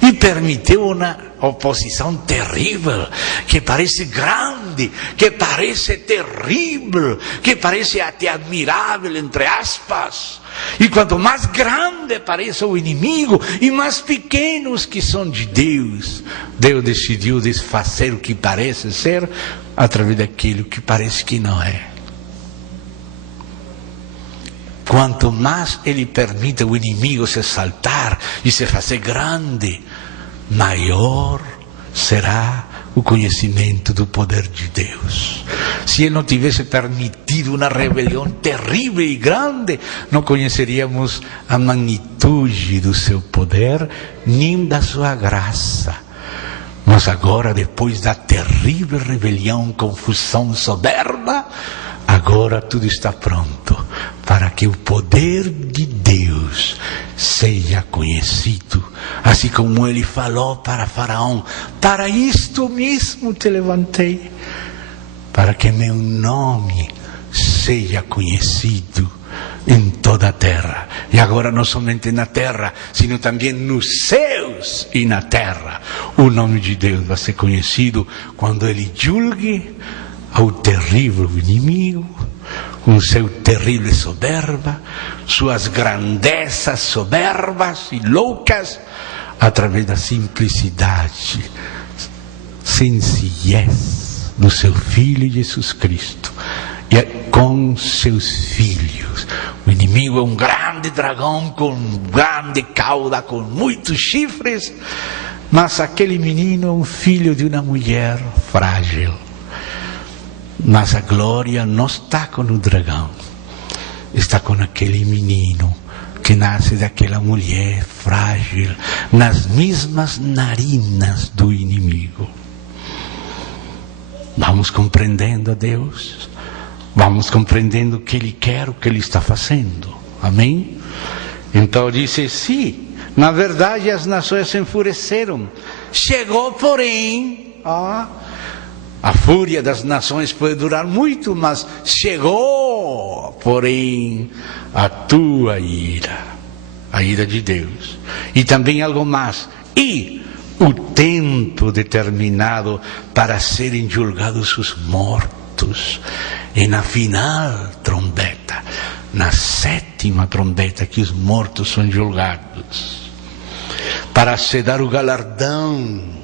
E permitiu uma oposição terrível, que parece grande, que parece terrível, que parece até admirável, entre aspas. E quanto mais grande parece o inimigo, e mais pequenos que são de Deus, Deus decidiu desfazer o que parece ser, através daquilo que parece que não é. Quanto mais Ele permite o inimigo se exaltar e se fazer grande, maior será o conhecimento do poder de Deus. Se Ele não tivesse permitido uma rebelião terrível e grande, não conheceríamos a magnitude do seu poder, nem da sua graça. Mas agora, depois da terrível rebelião, confusão, soberba, agora tudo está pronto para que o poder de Deus seja conhecido. Assim como ele falou para Faraó: para isto mesmo te levantei, para que meu nome seja conhecido em toda a terra. E agora não somente na terra, sino também nos céus e na terra. O nome de Deus vai ser conhecido quando ele julgue ao terrível inimigo, com seu terrível soberba, suas grandezas soberbas e loucas, através da simplicidade, sencillez do seu Filho Jesus Cristo, e com seus filhos. O inimigo é um grande dragão com grande cauda, com muitos chifres, mas aquele menino é um filho de uma mulher frágil. Mas a glória não está com o dragão, está com aquele menino que nasce daquela mulher frágil, nas mesmas narinas do inimigo. Vamos compreendendo a Deus, vamos compreendendo o que Ele quer, o que Ele está fazendo, amém? Então disse: sim, na verdade as nações se enfureceram, chegou porém, a fúria das nações pode durar muito, mas chegou, porém, a tua ira, a ira de Deus. E também algo mais, e o tempo determinado para serem julgados os mortos. E na final trombeta, na 7ª trombeta, que os mortos são julgados, para se dar o galardão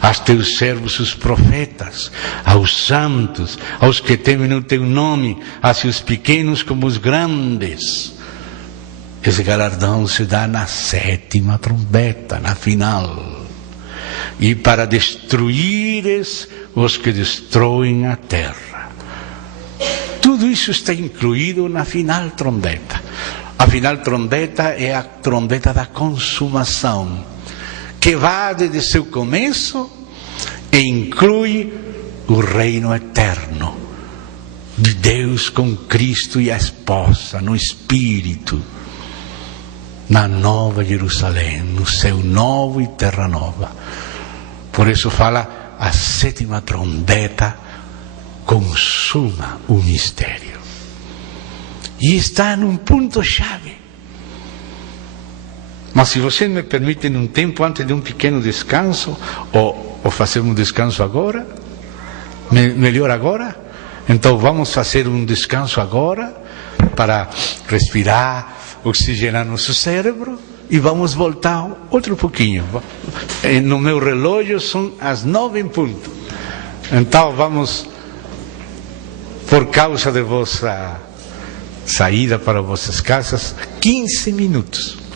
aos teus servos os profetas, aos santos, aos que temem o teu nome, a seus pequenos como os grandes. Esse galardão se dá na 7ª trombeta, na final. E para destruires os que destroem a terra. Tudo isso está incluído na final trombeta. A final trombeta é a trombeta da consumação, que vai desde seu começo e inclui o reino eterno de Deus com Cristo e a esposa, no Espírito, na Nova Jerusalém, no céu novo e terra nova. Por isso fala: a 7ª trombeta consuma o mistério. E está num ponto-chave. Mas se vocês me permitem um tempo antes de um pequeno descanso, ou fazer um descanso agora, melhor agora, então vamos fazer um descanso agora, para respirar, oxigenar nosso cérebro, e vamos voltar outro pouquinho. No meu relógio são as 9 em ponto. Então vamos, por causa de vossa saída para vossas casas, 15 minutos.